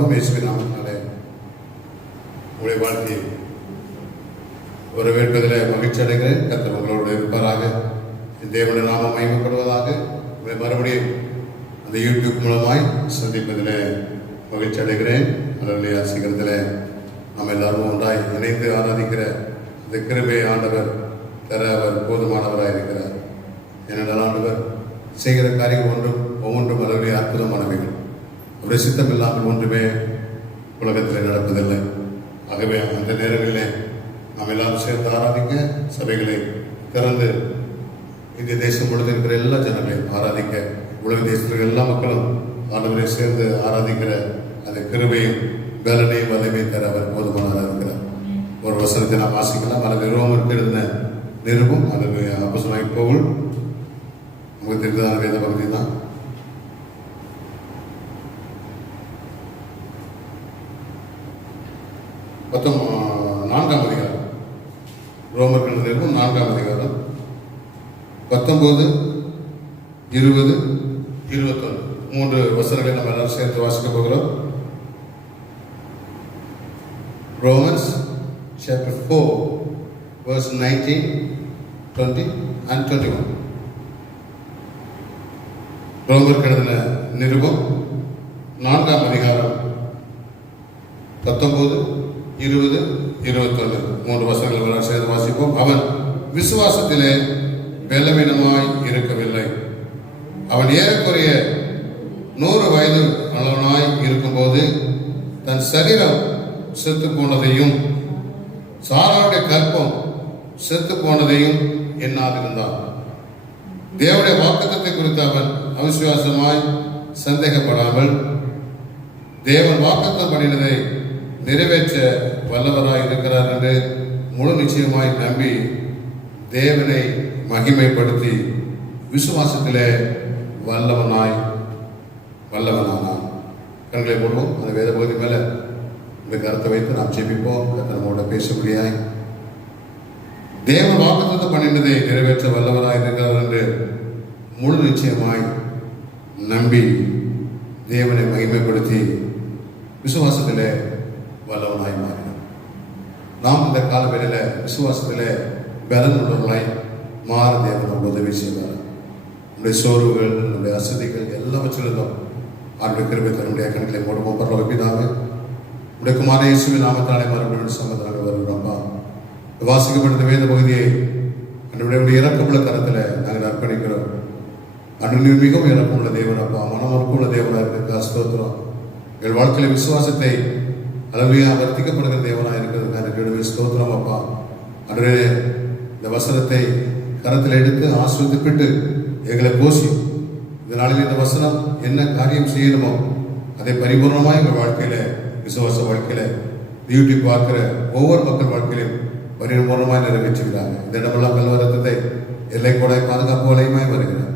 சார்பாகவும் இயேசுவின் நாமத்தினாலே உங்களை வாழ்த்தி வரவேற்பதில் மகிழ்ச்சி அடைகிறேன். கர்த்தர் உங்களோடு இருப்பாராக. தேவனுடைய நாமம் மகிமைப்படுவதாக. உங்களை மறுபடியும் அந்த யூடியூப் மூலமாய் சந்திப்பதில் மகிழ்ச்சி அடைகிறேன். அதனுடைய சீக்கிரத்தில் நாம் எல்லாரும் ஒன்றாய் இணைந்து ஆராதிக்கிற இந்த கிருபையை ஆண்டவர் தர அவர் போதுமானவராக இருக்கிறார். ஏனென்றால் ஆண்டவர் செய்கிற காரியம் ஒவ்வொன்றும் அளவிலே அற்புதமானவைகள். ஒரு சித்தம் இல்லாமல் ஒன்றுமே உலகத்தில் நடப்பதில்லை. ஆகவே அந்த நேரங்களிலே நாம் எல்லாரும் சேர்ந்து ஆராதிக்க, சபைகளை திறந்து இந்திய தேசம் முழுவதும் இருக்கிற எல்லா ஜனங்களையும் ஆராதிக்க, உலக தேசத்தில் எல்லா மக்களும் ஆண்டவரை சேர்ந்து ஆராதிக்கிற அந்த கிருபையும் பலனையும் வல்லமை தர அவர் போதுமானதாக இருக்கிறார். ஒரு வசனத்தை நாம் வாசிக்கலாம். அல்லது ரோமருக்கு எழுதின நிருபம், அல்லது அப்போஸ்தலனாகிய பவுல், உங்களுக்கு தெரிந்ததான வேத பகுதி தான். நான்காம் அதிகாரம், ரோமர்கள் நிருபம் 4ஆம் அதிகாரம் 19, 20, 21 3 வசனங்களை நம்ம எல்லாரும் சேர்த்து வாசிக்க போகிறோம். Romans chapter 4 verse 19, 20 and 21. ரோமருக்கு எழுதின நிருபம் 4ஆம் அதிகாரம் 19, 20, 21 3 வசனங்கள் சேர்ந்து வாசிப்போம். அவன் விசுவாசத்திலே பலவீனமாய் இருக்கவில்லை. அவன் ஏறக்குறைய 100 வயது அளவனாய் இருக்கும்போது தன் சரீரம் செத்து போனதையும் சாராவுடைய கற்பம் செத்து போனதையும் எண்ணாதிருந்தான். தேவனுடைய வாக்குத்தத்தை குறித்து அவன் அவிசுவாசமாய் சந்தேகப்படாமல் தேவன் வாக்குத்தம் பண்ணினதை நிறைவேற்ற வல்லவராய் இருக்கிறார் என்று முழு நிச்சயமாய் நம்பி தேவனை மகிமைப்படுத்தி விசுவாசத்திலே வல்லவனானான். கண்களை போடுவோம். அந்த வேத பகுதி மேல இந்த கருத்தை வைத்து நாம் ஜெபிப்போம். கர்த்தர் நம்மோட பேசக்கூடியாய் தேவன் வாக்குத்தத்தம் பண்ணினதை நிறைவேற்ற வல்லவராய் இருக்கிறார் என்று முழு நிச்சயமாய் நம்பி தேவனை மகிமைப்படுத்தி விசுவாசத்திலே வல்லவனாய் மாறினார். நாம் இந்த காலவேளையில விசுவாசத்திலே பலன் உள்ளவர்களாய் மாற தேவன் உதவி செய்வார். நம்முடைய சோர்வுகள், நம்முடைய அசதிகள் எல்லாவற்றிலும் ஆண்டுடைய கிருபை தன்னுடைய கண்களை மூடுவோம். பரலோக பிதாவே, உடைய குமார இயேசுவின் நாமத்தாலே மறுபடியும் சம்பந்தமாக வருகிறோம்ப்பா. வாசிக்கப்பட்ட வேத பகுதியை அன்றைய இறக்கமுள்ள கரத்தில் நாங்கள் அர்ப்பணிக்கிறோம். அன்று மிகவும் இறக்கமுள்ள தேவனப்பா, மனமறுப்புள்ள தேவனாக இருக்கிற ஸ்தோத்திரம். எங்கள் வாழ்க்கையில விசுவாசத்தை அளவையாக வர்த்திக்கப்படுகிற தேவனாக இருக்கிறதுக்கான ஸ்தோத்திரம் அப்பா. அன்றே இந்த வசனத்தை கரத்தில் எடுத்து ஆஸ்வதிப்பிட்டு எங்களை போசியும். இந்த நாளில் இந்த வசனம் என்ன காரியம் செய்யணுமோ அதை பரிபூர்ணமாக எங்கள் வாழ்க்கையில, விசுவாச வாழ்க்கையில, யூடியூப் பார்க்கிற ஒவ்வொரு மக்கள் வாழ்க்கையிலும் பரிபூர்ணமாய் நிறைவேற்றுகிறாங்க. இந்த இடமெல்லாம் கல்வரத்தை எல்லை கூட பாதுகாப்பு வலையுமாய் வருகிறார்.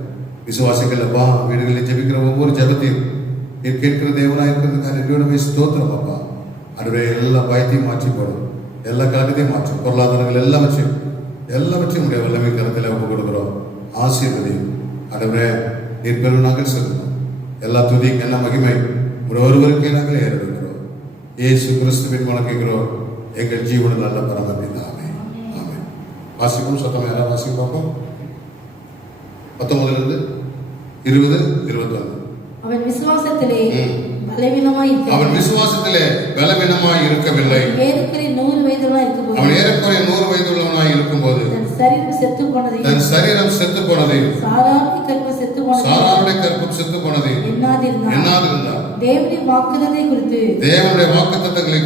விசுவாசிகள் அப்பா வீடுகளில் ஜெபிக்கிற ஒவ்வொரு ஜெபத்தையும் நீர் கேட்கிற தேவனாக இருக்கிறதுக்கான என்னுடைய ஸ்தோத்திரம் அப்பா. அதுவே எல்லா பயத்தையும் மாற்றி போடும், எல்லா கலக்கத்தையும் மாற்றும், பொருளாதாரங்கள் எல்லாவற்றையும் உடைய வல்லமை கருத்தில் ஒப்பு கொடுக்கிறோம். ஆசீர்வதியும் அதுவே நீர் பெருநாங்கள் சொல்லணும். எல்லா துதிக்கு என்ன மகிமை ஒருவருக்கே நாங்கள் ஏறெடுக்கிறோம். இயேசு கிறிஸ்துவின் வழங்குகிறோம் எங்கள் ஜீவன நல்ல பரமபிதாவே. ஆமென். வாசிப்போம். சத்தமாக எல்லாம் வாசிக்க பார்ப்போம். 19 20 21. அவன் விசுவாசத்திலே பலவீனமாய் இருக்கவில்லை. அவன் ஏறக்குறைய 100 வயதுள்ளவனாய் இருக்கும்போது தன் சரீரம் செத்து போனதையும் சாராருடைய கற்பம் செத்து போனதையும் எண்ணாதிருந்தான். தேவனுடைய வாக்குத்தத்தங்களை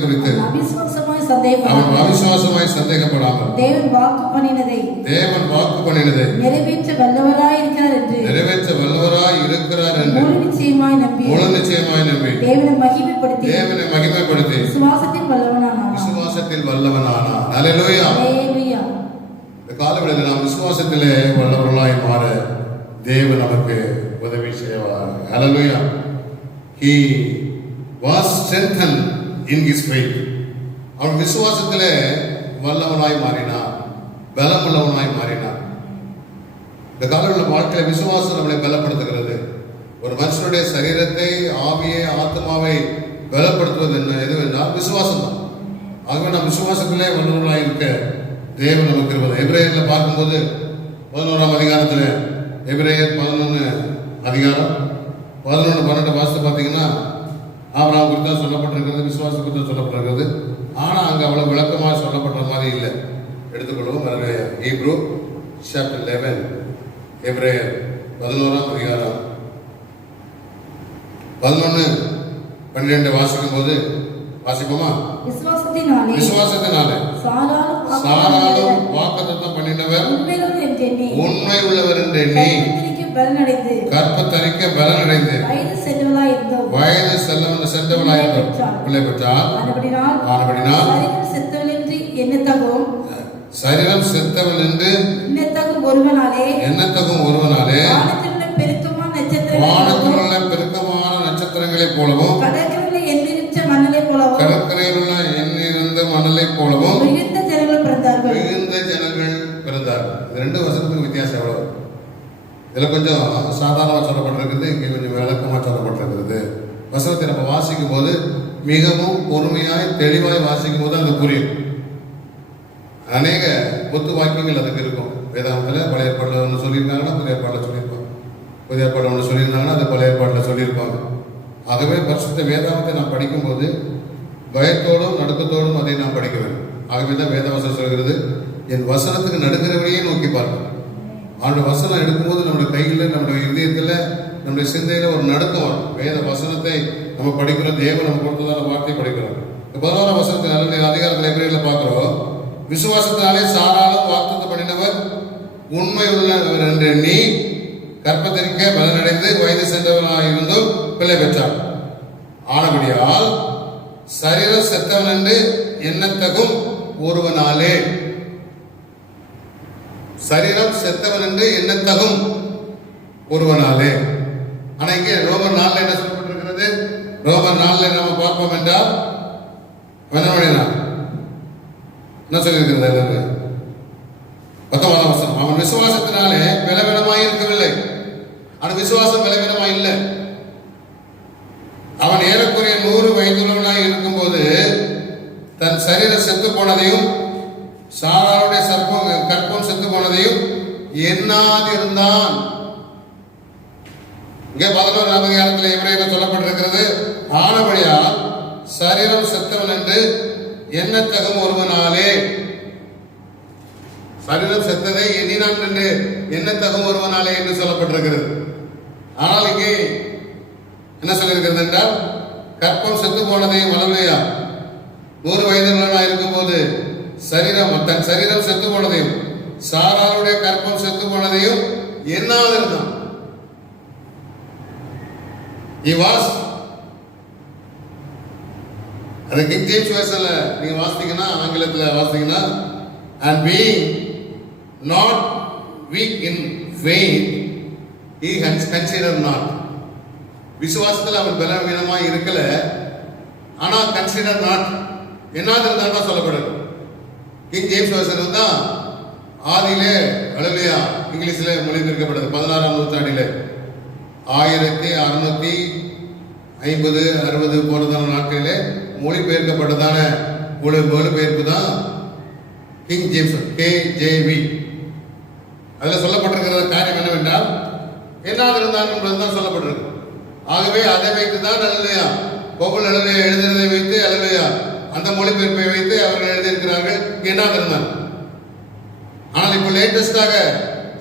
குறித்து அவன் அவிசுவாசமாய் சந்தேகப்படாமல் தேவன் வாக்கு பண்ணினதை நிறைவேற்ற வல்லவராய் இருக்கிறார் என்று முழு நிச்சயமாய் நம்பி தேவனை மகிமைப்படுத்தி விசுவாசத்தில் வல்லவனானான். அல்லேலூயா. இந்த காலவெளியில் நாம் விசுவாசத்திலே வல்லவர்களாய் மாற தேவன் நமக்கு உதவி செய்வார். அல்லேலூயா. He was strengthened in his faith. அவன் விசுவாசத்திலே வல்லவனாய் மாறினார், பலமுள்ளவனாய் மாறினார். இந்த காலவெளியில் வாழ்க்கையில விசுவாசம் நம்மளை பலப்படுத்துகிறது. ஒரு மனுஷனுடைய சரீரத்தை, ஆவியை, ஆத்மாவை பலப்படுத்துவது என்ன எது என்றால் விசுவாசம் தான். ஆகவே நாம் விசுவாசத்திலே வல்லவர்களாக இருக்க தேவன் நமக்கு இருப்பது. எபிரேயர்ல பார்க்கும்போது 11ஆம் அதிகாரத்தில் எபிரேயர் 11 அதிகாரம் 11, 12 வாசித்து பார்த்தீங்கன்னா ஆபிரகாம் குறித்து தான் சொல்லப்பட்டிருக்கிறது, விசுவாசம் குறித்து தான் சொல்லப்பட்டிருக்கிறது. ஆனால் அங்கே அவ்வளோ விளக்கமாக சொல்லப்படுற மாதிரி இல்லை. எடுத்துக்கொள்வோம். ஹீப்ரூ சாப்டர் 11, எபிரேயர் 11ஆம் அதிகாரம் 11, 12 வாசிக்கும் போது வாசிப்போமா? விசுவாசத்தினாலே சாராளும் வாக்குத்தத்தம் பண்ணினவர் உண்மை உள்ளவர் என்று எண்ணி கற்பத்தரிக்க பலனடைந்து வயது சென்றவளாயிருந்தோம் பிள்ளை பெற்றால். ஆனபடினால் சரீரம் செத்தவன் என்று எண்ணத்தகும் ஒருவனாலே வானத்திலுள்ள பெருக்கமான நட்சத்திரங்களைப் போலவும் கடற்கரையில் உள்ள எண்ணிருந்த மணலைப் போலவும் மிகுந்த ஜனங்கள் பிறந்தார்கள். இது 2 வசனத்துக்கு வித்தியாசம் எவ்வளவு? இதில் கொஞ்சம் சாதாரணமாக சொல்லப்பட்டிருக்கிறது, இங்கே கொஞ்சம் விளக்கமாக சொல்லப்பட்டிருக்கிறது. வசனத்தை நம்ம வாசிக்கும் போது மிகவும் பொறுமையாய் தெளிவாய் வாசிக்கும் போது அது புரியும். அநேக பொத்து வாக்கியங்கள் அதுக்கு இருக்கும். வேதாந்தத்தில் பழைய ஏற்பாட்டில் ஒன்று சொல்லியிருக்காங்கன்னா புதிய ஏற்பாட்டில் சொல்லியிருப்பாங்க, புதிய ஏற்பாட்டில் ஒன்று சொல்லியிருந்தாங்கன்னா அது பழைய ஏற்பாட்டில் சொல்லியிருப்பாங்க. ஆகவே பரிசுத்த வேதாந்தத்தை நாம் படிக்கும்போது பயத்தோடும் நடுக்கத்தோடும் அதை நாம் படிக்க வேண்டும். ஆகவே தான் வேதவசனம் சொல்கிறது, என் வசனத்துக்கு நடுக்கிறவரையே நோக்கி பார்க்கணும். அவனுடைய வசனம் எடுக்கும்போது நம்முடைய கையில், நம்முடைய இதயத்தில், நம்முடைய சிந்தையில் ஒரு நடுக்கம் வரும். வேத வசனத்தை நம்ம படிக்கிறோம், தேவன் நம்ம கொடுத்ததான வார்த்தை படிக்கிறோம். 11ஆம் வசனத்தை நல்ல அதிகாரத்தில் எபிரேயர்ல பார்க்கிறோம். விசுவாசத்தினாலே சாராளும் வாக்குத்தத்தம் பண்ணினவர் உண்மை உள்ளவர் என்று எண்ணி கற்பத்தரிக்க பலனடைந்து வயது சென்றவனாக இருந்தும் பிள்ளை பெற்றார். ஆனபடியால் சரீரம் செத்தவன் என்று எண்ணத்தகும் ஒருவனாலே, சரீரம் செத்தவன் என்று எண்ணத்தகும் ஒருவனாலே. ஆனா இங்கே ரோமர் 4 என்ன சொல்லப்பட்டிருக்கிறது? ரோமர் 4 நம்ம பார்ப்போம் என்றால் என்ன சொல்லியிருக்கிறது? 19ஆம் வசனம், அவன் விசுவாசத்தினாலே பலவீனமாய் இருக்கவில்லை. ஆனால் விசுவாசம் பலவீனமாய் இல்லை. அவன் ஏறக்குறைய 100 வயதுள்ளவனாய் இருக்கும்போது தன் சரீரம் செத்து போனதையும் சாராளுடைய கற்பம் செத்து போனதையும் எண்ணாதிருந்தான். இங்கே 11ஆம் அதிகாரத்தில் எபிரேயர்ல சொல்லப்பட்டிருக்கிறது, ஆனபடியால் சரீரம் செத்தவன் என்று எண்ணத்தகும் ஒருவனாலே. சரீரம் செத்ததை எண்ணினான் என்று எண்ணத்தகும் ஒருவனாலே என்று சொல்லப்பட்டிருக்கிறது. ஆனால் இங்கே என்ன சொல்லியிருக்கிறது என்றால், கற்பம் செத்து போனதையும் வளர்லையா 100 வயதுள்ளவனாக இருக்கும் போது தன் சரீரம் செத்து போனதையும் சாராளுடைய கற்பம் செத்து போனதையும் எண்ணாதிருந்தான். அது கிங் ஜேம்ஸ் வெர்ஷன்ல நீங்க வாசித்தீங்கன்னா, ஆங்கிலத்தில் வாசித்தீங்கன்னா, and being not weak in faith he has considered not. விசுவாசத்தில் அவன் பலவீனமாக இருக்கல, ஆனா கன்சிடர் நாட் என்னாதிருந்தான் சொல்லப்படுது. கிங் ஜேம்ஸ் வெர்ஷன் தான் ஆதியிலே ஹல்லேலூயா இங்கிலீஷ்ல மொழிபெயர்க்கப்பட்டது 16ஆம் நூற்றாண்டிலே. 1650-60 போனதான நாட்களிலே மொழிபெயர்க்கப்பட்டதான மொழிபெயர்ப்பு தான் கிங் ஜேம்ஸ் KJV. அதில் சொல்லப்பட்டிருக்கிற காரியம் என்னவென்றால், என்னாதிருந்தான் என்பதுதான் சொல்லப்பட்டிருக்கு. ஆகவே அதை வைத்து தான் ஹல்லேலூயா பவுல் ஹல்லேலூயா எழுதுறதை வைத்து ஹல்லேலூயா அந்த மொழிபெயர்ப்பை வைத்து அவர்கள் எழுதியிருக்கிறார்கள் என்னாதிருந்தான். ஆனால் இப்போ லேட்டஸ்டாக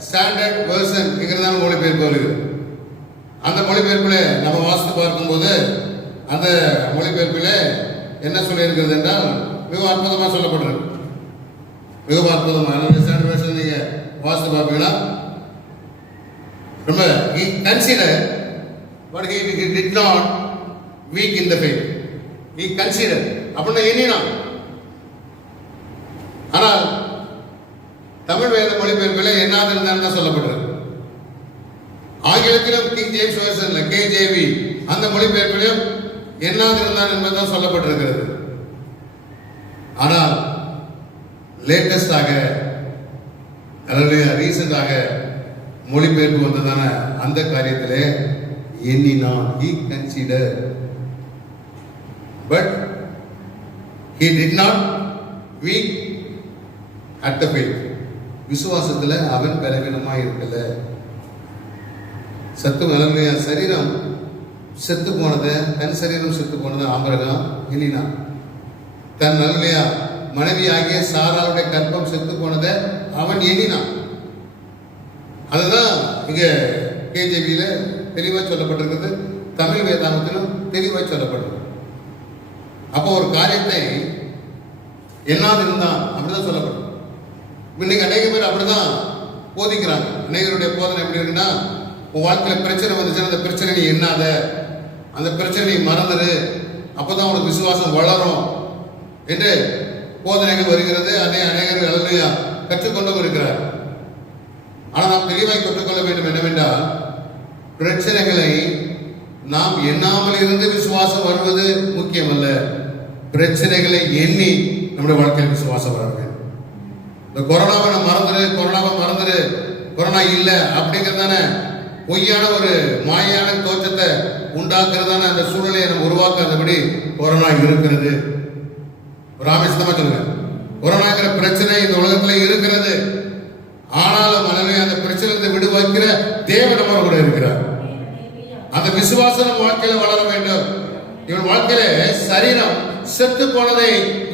ஸ்டாண்டர்ட் வெர்ஷன் என்கிறதான மொழிபெயர்ப்பு வருகிறது. அந்த மொழிபெயர்ப்பில் நம்ம வாசித்து பார்க்கும்போது அந்த மொழிபெயர்ப்பில் என்ன சொல்லியிருக்கிறது என்றால் மிக அற்புதமாக சொல்லப்பட்டிருக்கு. மிகவும் அற்புதமாக ஸ்டாண்டர்ட் வெர்ஷன் நீங்க வாசித்து பார்ப்பீங்களா? ரொம்ப he considered but he did not weak in the faith. He considered அப்படின்னா எண்ணினான். ஆனால் தமிழ் வேத மொழிபெயர்ப்பில் எண்ணாதிருந்தான் தான் சொல்லப்படுறது. ஆங்கிலத்திலும் கிங் ஜேம்ஸ் வெர்ஷன்ல KJV அந்த மொழிபெயர்ப்பிலும் எண்ணாதிருந்தான் என்பதுதான் சொல்லப்பட்டிருக்கிறது. ஆனால் லேட்டஸ்டாக ரீசெண்டாக மொழிபெயர்ப்பு வந்ததான அந்த காரியத்திலே எண்ணினான், he considered. But he did not weak at the faith. விசுவாசத்துல அவன் பலவீனமாய் இருக்கல. சத்துவ சரீரம் செத்து போனது, தன் சரீரம் செத்து போனது ஆபிரகாம் எண்ணினான். தன் நல்லையா மனைவியாகிய சாராளுடைய கற்பம் செத்து போனதை அவன் எண்ணினான். அதுதான் இங்க கேஜேபியில தெளிவாக சொல்லப்பட்டிருக்கிறது, தமிழ் வேதாகத்திலும் தெளிவாக சொல்லப்பட்டிருக்கு. அப்போ ஒரு காரியத்தை எண்ணாது இருந்தான் அப்படிதான் சொல்லப்படும். இன்னைக்கு அநேக பேர் அப்படிதான் போதிக்கிறாங்க. அநேகருடைய போதனை எப்படி இருக்குன்னா, உன் வாழ்க்கையில பிரச்சனை வந்துச்சுன்னா அந்த பிரச்சனை நீ எண்ணாத, அந்த பிரச்சனை நீ மறந்துடு, அப்பதான் உனக்கு விசுவாசம் வளரும் என்று போதனைகள் வருகிறது. அநேகர்கள் அல்லையா கற்றுக்கொண்டும் இருக்கிறார். ஆனால் நாம் தெளிவாய் கற்றுக்கொள்ள வேண்டும் என்னவென்றால், பிரச்சனைகளை நாம் எண்ணாமல் இருந்து விசுவாசம் வருவது முக்கியமல்ல, பிரச்சனைகளை எண்ணி நம்முடைய வாழ்க்கையில் விசுவாசம் வர வேண்டும். இந்த கொரோனாவை மறந்துடு, கொரோனா இல்லை அப்படிங்கிறதான பொய்யான ஒரு மாயான தோற்றத்தை உண்டாக்குறதான அந்த சூழ்நிலையை நம்ம உருவாக்காதபடி கொரோனா இருக்கிறது. ராமேஸ்வரமா சொல்லுங்க, கொரோனாங்கிற பிரச்சனை இந்த உலகத்துல இருக்கிறது. ஆனாலும் அந்த பிரச்சனை விடுவிக்கிற தேவன் நம்ம கூட இருக்கிறார். அந்த விசுவாசம் வாழ்க்கையில வளர வேண்டும். இவன் வாழ்க்கையில சரீரம் செத்து போனதை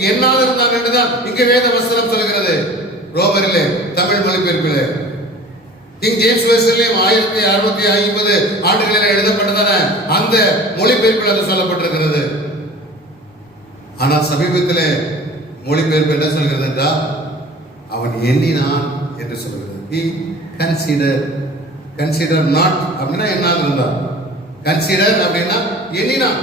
என்னால் இருந்தான் என்றுதான் இங்க வேத வசனம் சொல்கிறது. ரோமரிலே தமிழ் மொழிபெயர்ப்பிலே கிங் ஜேம்ஸ் வெர்ஷன்லயும் 1650 ஆண்டுகளில் எழுதப்பட்டதான அந்த மொழிபெயர்ப்பில் அது சொல்லப்பட்டிருக்கிறது. ஆனால் சமீபத்தில் மொழிபெயர்ப்பு என்ன சொல்கிறது என்றால், அவன் எண்ணினான் என்று சொல்கிறது. he consider not அப்படின்னா என்னால் இருந்தான், கன்சிடர் அப்படின்னா எண்ணினான்.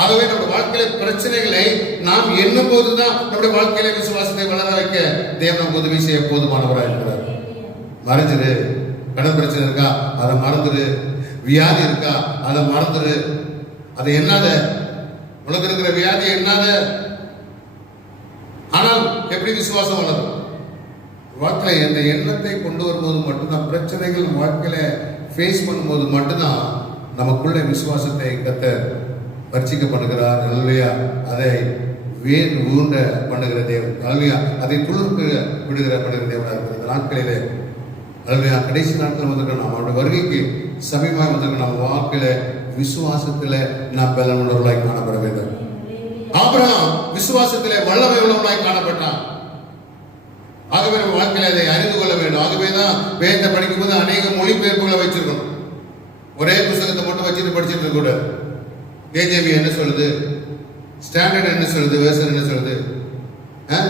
ஆகவே நம்முடைய வாழ்க்கையில பிரச்சனைகளை நாம் எண்ணும் போதுதான் நம்முடைய வாழ்க்கையில விசுவாசத்தை வளர வைக்க தேவன் நமக்கு உதவி செய்ய போதுமானவராக இருக்கிறார். மறைஞ்சிரு, கடன் பிரச்சனை இருக்கா அதை மறந்துடு, வியாதி இருக்கா அதை மறந்துடு, அதை எண்ணாத, உனக்கு இருக்கிற வியாதியை எண்ணாத. ஆனால் எப்படி விசுவாசம் வளரும்? வாழ்க்கையில இந்த எண்ணத்தை கொண்டு வரும்போது மட்டும்தான், பிரச்சனைகள் வாழ்க்கையில ஃபேஸ் பண்ணும்போது மட்டும்தான் நமக்குள்ள விசுவாசத்தை கர்த்தர் பரிசிக்க பண்ணுகிறார். அல்லேலூயா. அதை வேர் ஊன்ற பண்ணுகிற தேவன், அல்லேலூயா, அதை துளிர்க்க பண்ணுகிற தேவனாக இருக்கிற இந்த நாட்களிலே, அல்லேலூயா, கடைசி நாட்கள் வந்திருக்க நாம் அவருடைய வருகைக்கு சமீபமாக வந்திருக்க நம்ம வாழ்க்கையில விசுவாசத்துல நாம் பலனுள்ளவர்களாய் காணப்பட வேண்டும். ஆபிரகாம் விசுவாசத்திலே வல்லமை உள்ளவனாய் காணப்பட்டான். ஆகவே நம்ம வாழ்க்கையில அதை அறிந்து கொள்ள வேண்டும். ஆகவேதான் வேதத்தை படிக்கும் போது அநேக மொழிபெயர்ப்புகளை வச்சிருக்கணும். ஒரே புத்தகத்தை மட்டும் வச்சுட்டு படிச்சுட்டு இருக்க கூட. கேஜேபி என்ன சொல்லுது, ஸ்டாண்டர்ட் என்ன சொல்லுது, வெர்ஷன் என்ன சொல்லுது,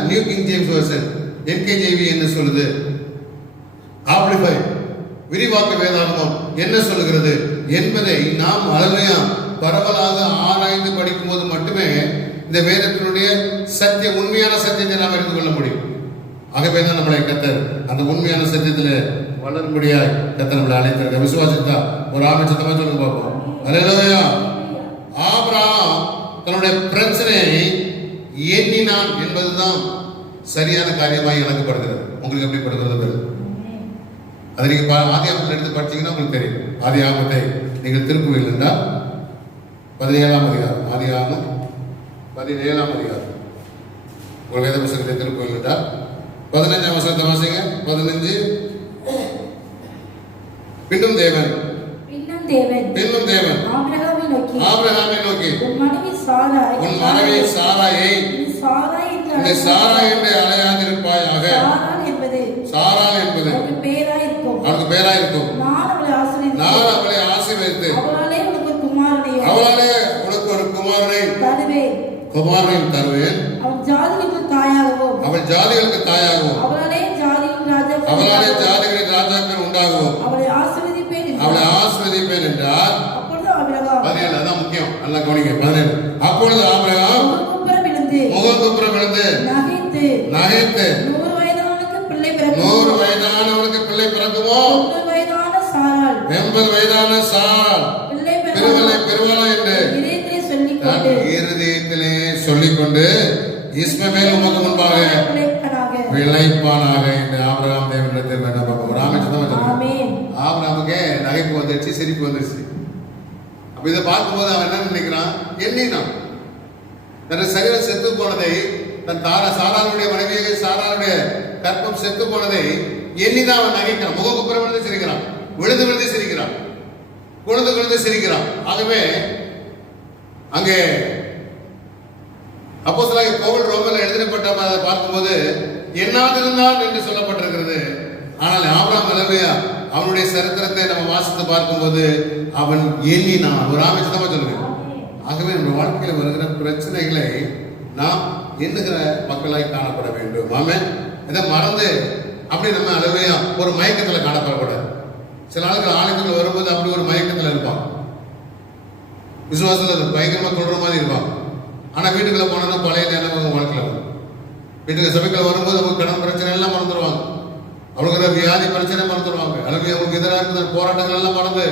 new king James version, NKJV என்ன சொல்லுது, ஆம்ப்ளிஃபை விரிவாக்க வேதாகமம் என்ன சொல்லுகிறது என்பதை நாம் அல்லேலூயா பரவலாக ஆராய்ந்து படிக்கும் போது மட்டுமே இந்த வேதத்தினுடைய சத்திய உண்மையான சத்தியத்தை நாம் அறிந்து கொள்ள முடியும். ஆகவே தான் நம்மளை கர்த்தர் அந்த உண்மையான சத்தியத்தில் வளரும்படியாய் கர்த்தர் நம்மளை அழைத்திருக்க. விசுவாசித்தா ஒரு ஆமச்சத்தமா சொல்லுங்க பார்ப்போம். அல்லேலூயா. ஆபிரகாம் தன்னுடைய பிரச்சனையை எண்ணினான் என்பதுதான் சரியான காரியமாக இணக்கப்படுகிறது. உங்களுக்கு எப்படி படுகிறது? அதை நீங்க ஆதியாகமத்தில் எடுத்து படிச்சீங்கன்னா உங்களுக்கு தெரியும். ஆதியாகமத்தை நீங்கள் திருப்புவீர்கள் என்றால் 17ஆம் அதிகாரம், ஆதியாகமம் 17ஆம் அதிகாரம், ஒரு வேத புத்தகத்தை திருப்புவீர்கள் என்றால் 15ஆம் வசனத்தை வாசிங்க. 15. பின்னும் தேவன் ஆபிரகாமை நோக்கி உன் மனைவி சாராயை சாராய் என்று அழையாதிருப்பாயாக. சாராள் என்பது அவனுக்கு பேராயிருக்கும். நான் அவளை ஆசீர்வதித்து அவளாலே உனக்கு ஒரு குமாரனையும் தருவேன். அவள் ஜாதிகளுக்கு தாயாகவும் அவளாலே ஜாதிகளின் ராஜாக்கள் உண்டாகவும் அவளை ஆசீர்வதிப்பேன் என்றார். அதான் முக்கியம், நல்லா கவனிங்க. 17. அப்பொழுது ஆபிரகாம் முகங்குப்புறம் விழுந்து நகைத்து 100 வயதானவனுக்கு பிள்ளை பிறக்குமோ, 80 வயதான சாராள் பெருவளை என்று இருதயத்திலே சொல்லிக்கொண்டு இஸ்மவேல் உமக்கு முன்பாக விளைப்பானாக என்று ஆபிரகாம் தேவனிடத்தில் வேண்டாம். ஆபிரகாமுக்கு நகைப்பு வந்துடுச்சு, சிரிப்பு வந்துடுச்சு. அப்ப இதை பார்க்கும்போது அவன் என்ன நினைக்கிறான், எண்ணினான். தன் சரீரம் செத்து போனதை, தன் சாராளுடைய மனைவியை சாராளுடைய கற்பம் செத்து போனதை எண்ணிதான் அவன் நகைக்கிறான். முகக்குப்புறம் விழுந்து சிரிக்கிறான், விழுந்து விழுந்து சிரிக்கிறான், குழுந்து குழுந்து சிரிக்கிறான். ஆகவே அங்கே அப்போஸ்தலனாகிய பவுல் ரோமர்ல எழுதப்பட்ட பார்க்கும்போது எண்ணாதிருந்தான் என்று சொல்லப்பட்டிருக்கிறது. ஆனால் ஆபிரகாம் அல்லேலூயா அவனுடைய சரித்திரத்தை நம்ம வாசித்து பார்க்கும்போது அவன் எண்ணினான். ஒரு ஆமேசமா சொல்லுங்க. ஆகவே நம்ம வாழ்க்கையில் வருகிற பிரச்சனைகளை நாம் எண்ணுகிற மக்களாய் காணப்பட வேண்டும். ஆமே, இதை மறந்து அப்படி நம்ம அல்லேலூயா ஒரு மயக்கத்துல காணப்படக்கூடாது. சில ஆளுகள் ஆலயத்துக்குள்ள வரும்போது அப்படி ஒரு மயக்கத்துல இருப்பான், விசுவாசத்துல பயங்கரமா தொடர மாதிரி இருப்பான். ஆனா வீட்டுக்குள்ள போனா பழைய நிலைமை வாழ்க்கையில வரும். வீட்டுக்கு சபைக்குள்ள வரும்போது அவங்க கடன் பிரச்சனை எல்லாம் மறந்துடுவாங்க, அவங்களுக்கு வியாதி பிரச்சனை மறந்துடுவாங்க, அல்லது அவங்களுக்கு எதிராக இருக்கிற போராட்டங்கள் எல்லாம் மறந்து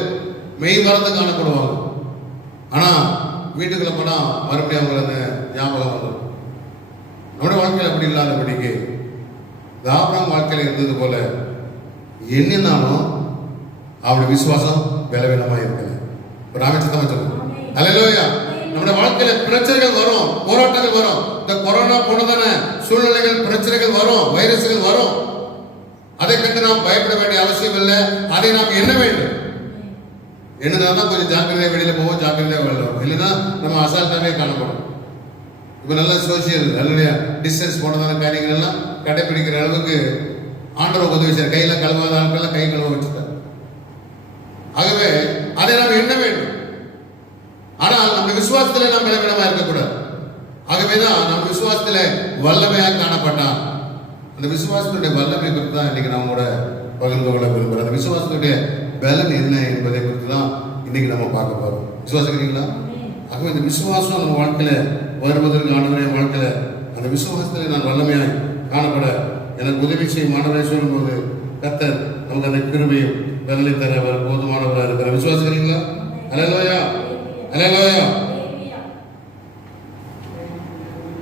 மெய் மறந்து காணப்படுவாங்க. ஆனா வீட்டுக்குள்ள போனா மறுபடியும் அவங்களுக்கு ஞாபகம் வந்துடும். நம்முடைய வாழ்க்கையில் அப்படி இல்லாதபடிக்கு ஆபிரகாம் வாழ்க்கையில இருந்தது போல எண்ணினாலும் அவருடைய விசுவாசம் பலவீனமா இருக்கல. ஒரு ஆமேசமா சொல்லுங்க. அல்லேலூயா. நம்முடைய வாழ்க்கையில பிரச்சனைகள் வரும், போராட்டங்கள் வரும். இந்த கொரோனா போனதான சூழ்நிலைகள், பிரச்சனைகள் வரும், வைரஸ்கள் வரும். அதை கண்டு நாம் பயப்பட வேண்டிய அவசியம் இல்லை. அதை நாம் எண்ண வேண்டும். என்னதான் கொஞ்சம் ஜாக்கிரதையா வெளியில போவோம், ஜாக்கிரதையா வரலாம். இல்லைன்னா நம்ம அசால்ட்டாவே காணப்படும். இப்ப நல்ல சோசியல் நல்ல டிஸ்டன்ஸ் போனதான காரியங்கள் எல்லாம் கடைபிடிக்கிற அளவுக்கு ஆண்டவர் உதவி செய்ய கையில கழுவாத ஆட்கள் கை கழுவ வச்சுட்டார். ஆகவே அதை நாம் எண்ண வேண்டும். ஆனால் நம்ம விசுவாசத்திலே நாம் பலவீனமா இருக்கக்கூடாது. ஆகவேதான் நம்ம விசுவாசத்தில வல்லமையாக காணப்பட்டான். அந்த விசுவாசத்துடைய வல்லமை குறித்து தான் இன்னைக்கு நம்ம கூட பகிர்ந்து கொள்ள விரும்புகிறோம். அந்த விசுவாசத்துடைய பலன் என்ன என்பதை குறித்து தான் இன்னைக்கு நம்ம பார்க்க போறோம். விசுவாசிக்கிறீங்களா? ஆகவே இந்த விசுவாசம் நம்ம வாழ்க்கையில வருவதற்கு ஆண்டவரே வாழ்க்கையில அந்த விசுவாசத்திலே நான் வல்லமையாய் காணப்பட எனக்கு உதவி செய்யும் மாணவரை சொல்லும்போது கர்த்தர் நமக்கு அந்த கிருபையும் பலனை தர அவர் போதுமானவராக இருக்கிற. விசுவாசிக்கிறீங்களா? அல்லேலூயா, அல்லேலூயா.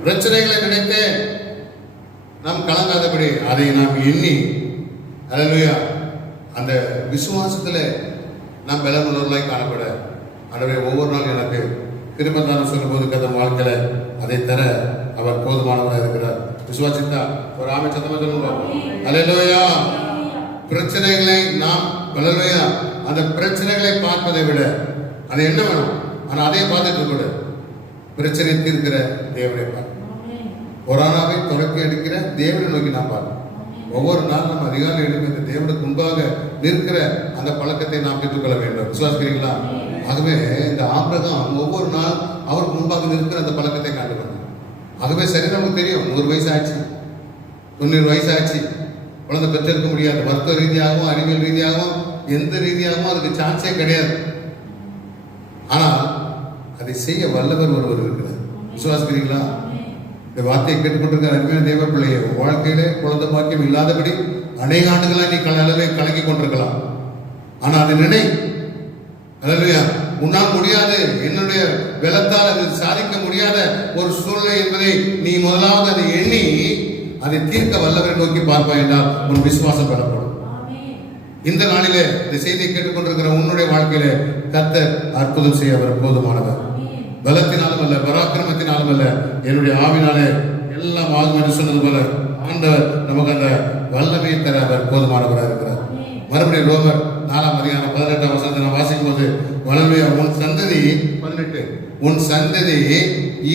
பிரச்சனைகளை நினைத்து நாம் கலங்காதபடி அதை நாம் எண்ணி அல்லேலூயா அந்த விசுவாசத்துல நாம் பலமுள்ளவர்களாய் காணப்பட ஆண்டவரே ஒவ்வொரு நாள் எனக்கு திரும்பத்தான சொல்லும்போது கதை வாழ்க்கையில அதை தர அவர் போதுமானவராக இருக்கிறார். விசுவாசித்தா ஒரு ஆமை சத்தமா சொல்லுங்க. அல்லேலூயா. பிரச்சனைகளை நாம் அல்லேலூயா அந்த பிரச்சனைகளை பார்ப்பதை விட அது என்ன வேணும், ஆனா அதையே பார்த்துட்டு கூட பிரச்சனை தீர்க்கிற தேவனை பார்க்கணும். கொரோனாவை தொடக்கி எடுக்கிற தேவனை நோக்கி நாம் பார்க்கணும். ஒவ்வொரு நாள் நம்ம அதிகாலை எடுக்கிற தேவனுக்கு முன்பாக நிற்கிற அந்த பழக்கத்தை நாம் பெற்றுக்கொள்ள வேண்டும். விசுவாசிக்கிறீங்களா? ஆகவே இந்த ஆபிரகாம் ஒவ்வொரு நாள் அவருக்கு முன்பாக நிற்கிற அந்த பழக்கத்தை காட்டுவாங்க. ஆகவே சரி, நமக்கு தெரியும் 100 வயசு ஆச்சு, 90 வயசு ஆச்சு, குழந்தை பெற்றிருக்க முடியாது. மருத்துவ ரீதியாகவும் அறிவியல் ரீதியாகவும் எந்த ரீதியாகவும் அதுக்கு சான்ஸே கிடையாது. ஆனால் அதை செய்ய வல்லவர் ஒருவர் இருக்கிறார். விசுவாசிக்கிறீங்களா? இந்த வார்த்தையை கேட்டுக்கொண்டிருக்கிற அருமையான தேவ பிள்ளையை வாழ்க்கையிலே குழந்தை பாக்கியம் இல்லாதபடி அநேக ஆண்டுகளாக நீ அளவை கலங்கி கொண்டிருக்கலாம். ஆனா அது நினை, அல்லேலூயா, உன்னால் முடியாது, என்னுடைய பலத்தால் அது சாதிக்க முடியாத ஒரு சூழ்நிலை என்பதை நீ முதலாவது அதை எண்ணி அதை தீர்க்க வல்லவரை நோக்கி பார்ப்பாய் என்றால் உன் விசுவாசம் பெறப்படும். இந்த நாளிலே இந்த செய்தியை கேட்டுக்கொண்டிருக்கிற உன்னுடைய வாழ்க்கையில கர்த்தர் அற்புதம் செய்ய அவர் போதுமானவர். பலத்தினாலும் அல்ல, பராக்கிரமத்தினாலும் அல்ல, என்னுடைய ஆவினாலே எல்லாம் ஆகும் என்று சொன்னது போல ஆண்டவர் நமக்கு அந்த வல்லமையை தர அவர் போதுமானவராக இருக்கிறார். மறுபடியும் ரோமர் 4ஆம் அதிகாரம் 18ஆம் வசனத்தை நான் வாசிக்கும் போது வல்லமையா உன் சந்ததி 18 உன் சந்ததி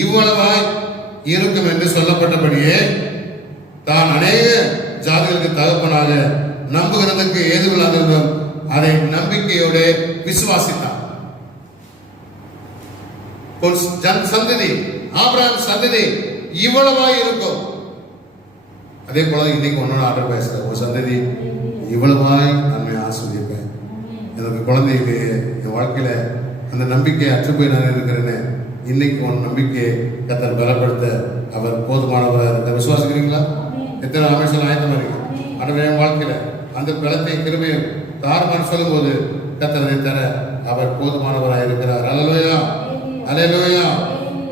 இவ்வளவாய் இருக்கும் என்று சொல்லப்பட்டபடியே தான் அநேக ஜாதிகளுக்கு தகப்பனாக நம்புகிறதுக்கு ஏதுவில்லாதிருந்தும் அதை நம்பிக்கையோடு விசுவாசித்தார். சந்ததி ஆபிரகாம் சந்ததி இவ்வளவாய் இருக்கும். அதே போல இன்னைக்கு ஒன்னோட ஆர்டர் பேசுற ஒரு சந்ததி இவ்வளவாய் நன்மை ஆஸ்வதிப்பேன். எனக்கு குழந்தை இல்லையே, என் வாழ்க்கையில அந்த நம்பிக்கையை அற்றுப்போய் நான் இருக்கிறேன்னு இன்னைக்கு உன் நம்பிக்கையை கர்த்தர் பலப்படுத்த அவர் போதுமானவராக இருக்க. விசுவாசிக்கிறீங்களா? எத்தனை அமைச்சர் ஆயத்தமா இருக்கு. ஆண்டவரே என் வாழ்க்கையில அந்த பலத்தை கிருபையும் தாறுமாறு சொல்லும் போது கர்த்தரை தர அவர் போதுமானவராக இருக்கிறார். அல்லேலூயா, அல்லேலூயா.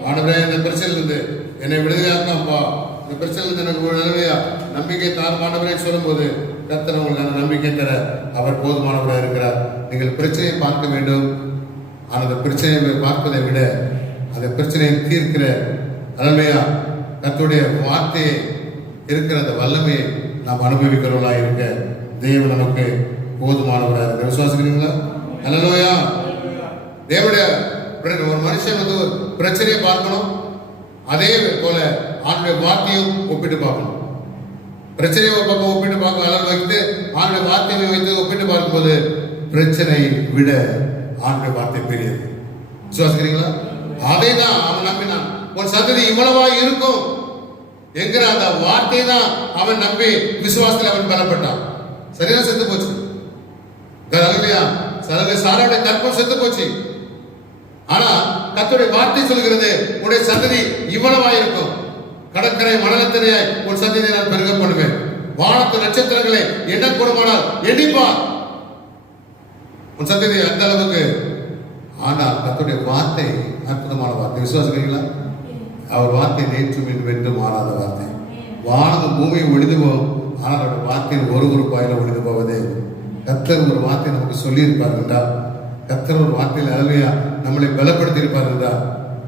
ஆண்டவரே இந்த பிரச்சனையிலிருந்து என்னை விடுதலையாக்கப்பா, இந்த பிரச்சனையிலிருந்து எனக்கு அல்லேலூயா நம்பிக்கை தாறுமானவரே சொல்லும் போது கர்த்தர் உங்களுக்கு அந்த நம்பிக்கை தர அவர் போதுமானவராக இருக்கிறார். நீங்கள் பிரச்சனையை பார்க்க வேண்டும். ஆனால் அந்த பிரச்சனையை பார்ப்பதை விட அந்த பிரச்சனையை தீர்க்கிற அல்லேலூயா. கர்த்தருடைய வார்த்தையை இருக்கிற அந்த வல்லமையை நாம் அனுபவிக்கிறவர்களாக இருக்க தேவன் நமக்கு போதுமானவராக இருக்க விசுவாசிக்கிறீங்களா? அல்லேலூயா. தேவனுடைய ஒரு மனுஷன் வந்து ஒரு பிரச்சனையை பார்க்கணும், அதே போல ஆண்டுடைய வார்த்தையும் ஒப்பிட்டு பார்க்கணும். பிரச்சனையை ஒரு பக்கம் ஒப்பிட்டு பார்க்கணும், அளவு வைத்து ஆண்டுடைய வார்த்தையை வைத்து ஒப்பிட்டு பார்க்கும்போது பிரச்சனை விட ஆண்டுடைய வார்த்தை பெரியது. விசுவாசிக்கிறீங்களா? அதை தான் அவன் நம்பினான். ஒரு சந்ததி இவ்வளவா இருக்கும் என்கிற அந்த வார்த்தை தான் அவன் நம்பி விசுவாசத்தில் அவன் பலப்பட்டான். சரியா செத்து போச்சு. சாராவுடைய கற்பம் செத்து போச்சு. ஆனா கர்த்தருடைய வார்த்தை சொல்கிறது உடைய சந்ததி இவ்வளவா இருக்கும். கடற்கரை மணலத்திரையாய் ஒரு சந்ததியை நான் பெருக பண்ணுவேன். வானத்து நட்சத்திரங்களை என்ன கூடுமானால் எண்ணிப்பார் உன் சந்ததி அந்த அளவுக்கு. ஆனால் கர்த்தருடைய வார்த்தை அற்புதமான வார்த்தை. விசுவாசிக்கிறீங்களா? அவர் வார்த்தை நேற்றும் இன்று மாறாத வார்த்தை. வானமும் பூமியும் ஒழிந்து போகும், ஆனால் அவருடைய வார்த்தையில் ஒரு பாயில ஒழிந்து போவதே. கர்த்தர் ஒரு வார்த்தை நமக்கு சொல்லி இருப்பார் என்றால், கர்த்தர் ஒரு வார்த்தையில் அழகையா நம்மளை பலப்படுத்தி இருப்பார் என்றால்,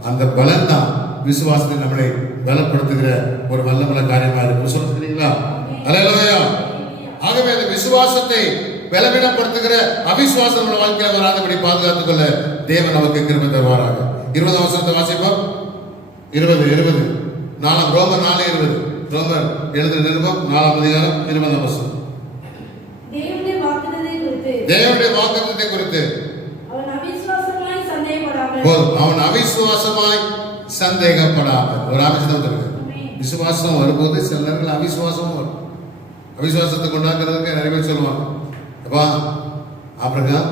அந்த பலன் தான் விசுவாசத்தை நம்மளை பலப்படுத்துகிற ஒரு வல்லமல்ல காரியமா இருக்கு. விசுவாசிக்கிறீங்களா? அல்லேலூயா. ஆகவே அந்த விசுவாசத்தை பலவீனப்படுத்துகிற அவிசுவாசம் நம்ம வாழ்க்கையில வராதபடி பாதுகாத்துக் கொள்ள தேவன் நமக்கு கிருபை தருவாராக. 20 வசனத்தை வாசிப்போம். 20 4 ரோமர் 4:20. ரோமர் எழுதின நிருபம் 4 அதிகாரம் 20 வசனம். தேவனுடைய வாக்குத்தத்தத்தை குறித்து அவன் அவிசுவாசமாய் சந்தேகப்படாமல். ஒரு ஆவிசுவாசம் இருக்கு. விசுவாசம் வரும்போது சில நேரங்கள் அவிசுவாசமும் வரும். அவிசுவாசத்தை கொண்டாடுறதுக்கு நிறைய பேர் சொல்லுவாங்க, அப்பா ஆபிரகாம்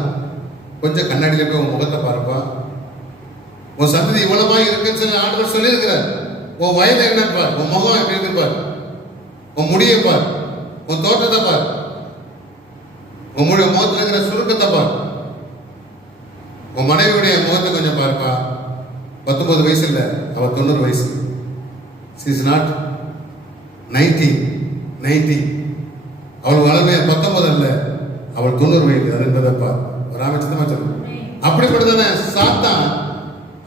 கொஞ்சம் கண்ணாடியில போய் உன் முகத்தை பாருப்பா, உன் சந்ததி இவ்வளவா இருக்குன்னு சொல்லி ஆண்டவர் சொல்லி இருக்கிறார். உன் வயது என்னன்னு பார், உன் முகம் எப்படி இருக்கு பார், உன் முடியை பார், உன் தோட்டத்தை பார், உன் முகத்துல இருக்கிற சுருக்கத்தை பார், உன் மனைவியுடைய முகத்தை கொஞ்சம் பாருப்பா. 19 வயசு இல்ல, அவ 90 வயசு. She is not 90. அவள் வளர்மை 19 அல்ல, அவள் 90 வயது. அது என்பதப்பா ராமச்சந்திரமா சொல்லுங்க. அப்படிப்பட்டதான சாத்தான்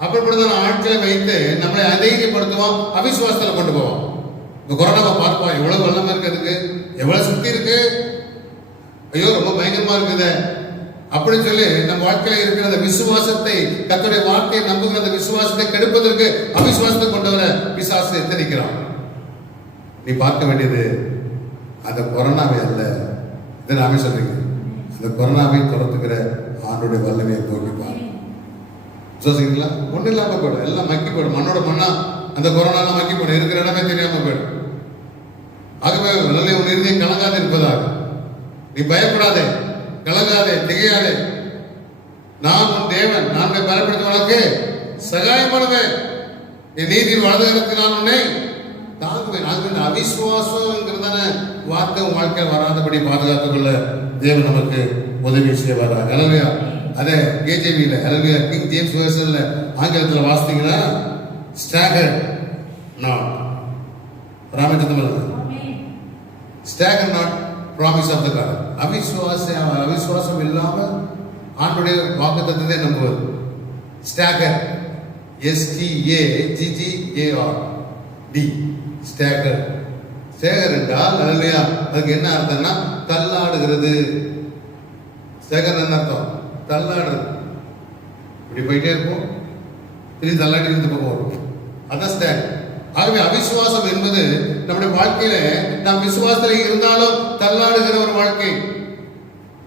அப்படிப்பட்டதான ஆட்களை வைத்து நம்மளை அதைரியப்படுத்துவோம், அவிசுவாசத்துல கொண்டு போவோம். இந்த கொரோனாவை பார்ப்போம், எவ்வளவு வல்லமா இருக்கிறதுக்கு, எவ்வளவு சுத்தி இருக்கு, ஐயோ ரொம்ப பயங்கரமா இருக்குது அப்படின்னு சொல்லி நம்ம வாழ்க்கையில இருக்கிற அந்த விசுவாசத்தை, கர்த்தருடைய வார்த்தையை நம்புகிற அந்த விசுவாசத்தை கெடுப்பதற்கு அவிசுவாசத்தை கொண்டு வர பிசாசு எத்தனிக்கிறான். நீ பார்க்க வேண்டியது அந்த கொரோனாவை அல்ல, இதை நாமே சொல்றீங்க, அந்த கொரோனாவை துரத்துக்கிற ஆண்டுடைய வல்லமையை தோக்கிப்பார். விசுவாசிங்களா? ஒன்றும் இல்லாம போயிடும், எல்லாம் மக்கி போயிடும், மண்ணோட மண்ணா அந்த கொரோனா மக்கி போயிடும், இருக்கிற இடமே தெரியாம போயிடும். ஆகவே நல்ல உன் இருதயம் கலங்காது இருப்பதாக, நீ பயப்படாதே, கலங்காதே, திகையாதே. நான் உன் தேவன், நான் பயப்படுத்துவதற்கு சகாயம் பண்ணுவேன், என் நீதியில் வலதுகரத்தில் நான் உன்னை தாங்குவேன். ஆகவே அவிசுவாசங்கிறதான வார்த்தை உன் வாழ்க்கையில் வராதபடி பாதுகாத்துக் கொள்ள தேவன் நமக்கு உதவி செய்வாராக. அல்லேலூயா. அதே கேஜேவியில், அல்லேலூயா, கிங் ஜேம்ஸ் வெர்ஷன்ல ஆங்கிலத்தில் வாசித்தீங்கன்னா stagger not, Ramachandran stagger not promise of the God. அவிசுவாசம் இல்லாம ஆண்டுடைய வாக்குத்தத்தத்தை நம்புவது. ஸ்டாகர், STAGGARD, ஸ்டாகர். ஸ்டாகர் என்றால் அல்லேலூயா, அதுக்கு என்ன அர்த்தம்னா தள்ளாடுகிறது. ஸ்டாகர் என்ன அர்த்தம்? தள்ளாடுறது. இப்படி போயிட்டே இருப்போம், திரும்பி தள்ளாடி இந்த பக்கம் வரும், அதான் ஸ்டாகர். ஆகவே அவிசுவாசம் என்பது நம்முடைய வாழ்க்கையில நாம் விசுவாசத்துல இருந்தாலும் தள்ளாடுகிற ஒரு வாழ்க்கை.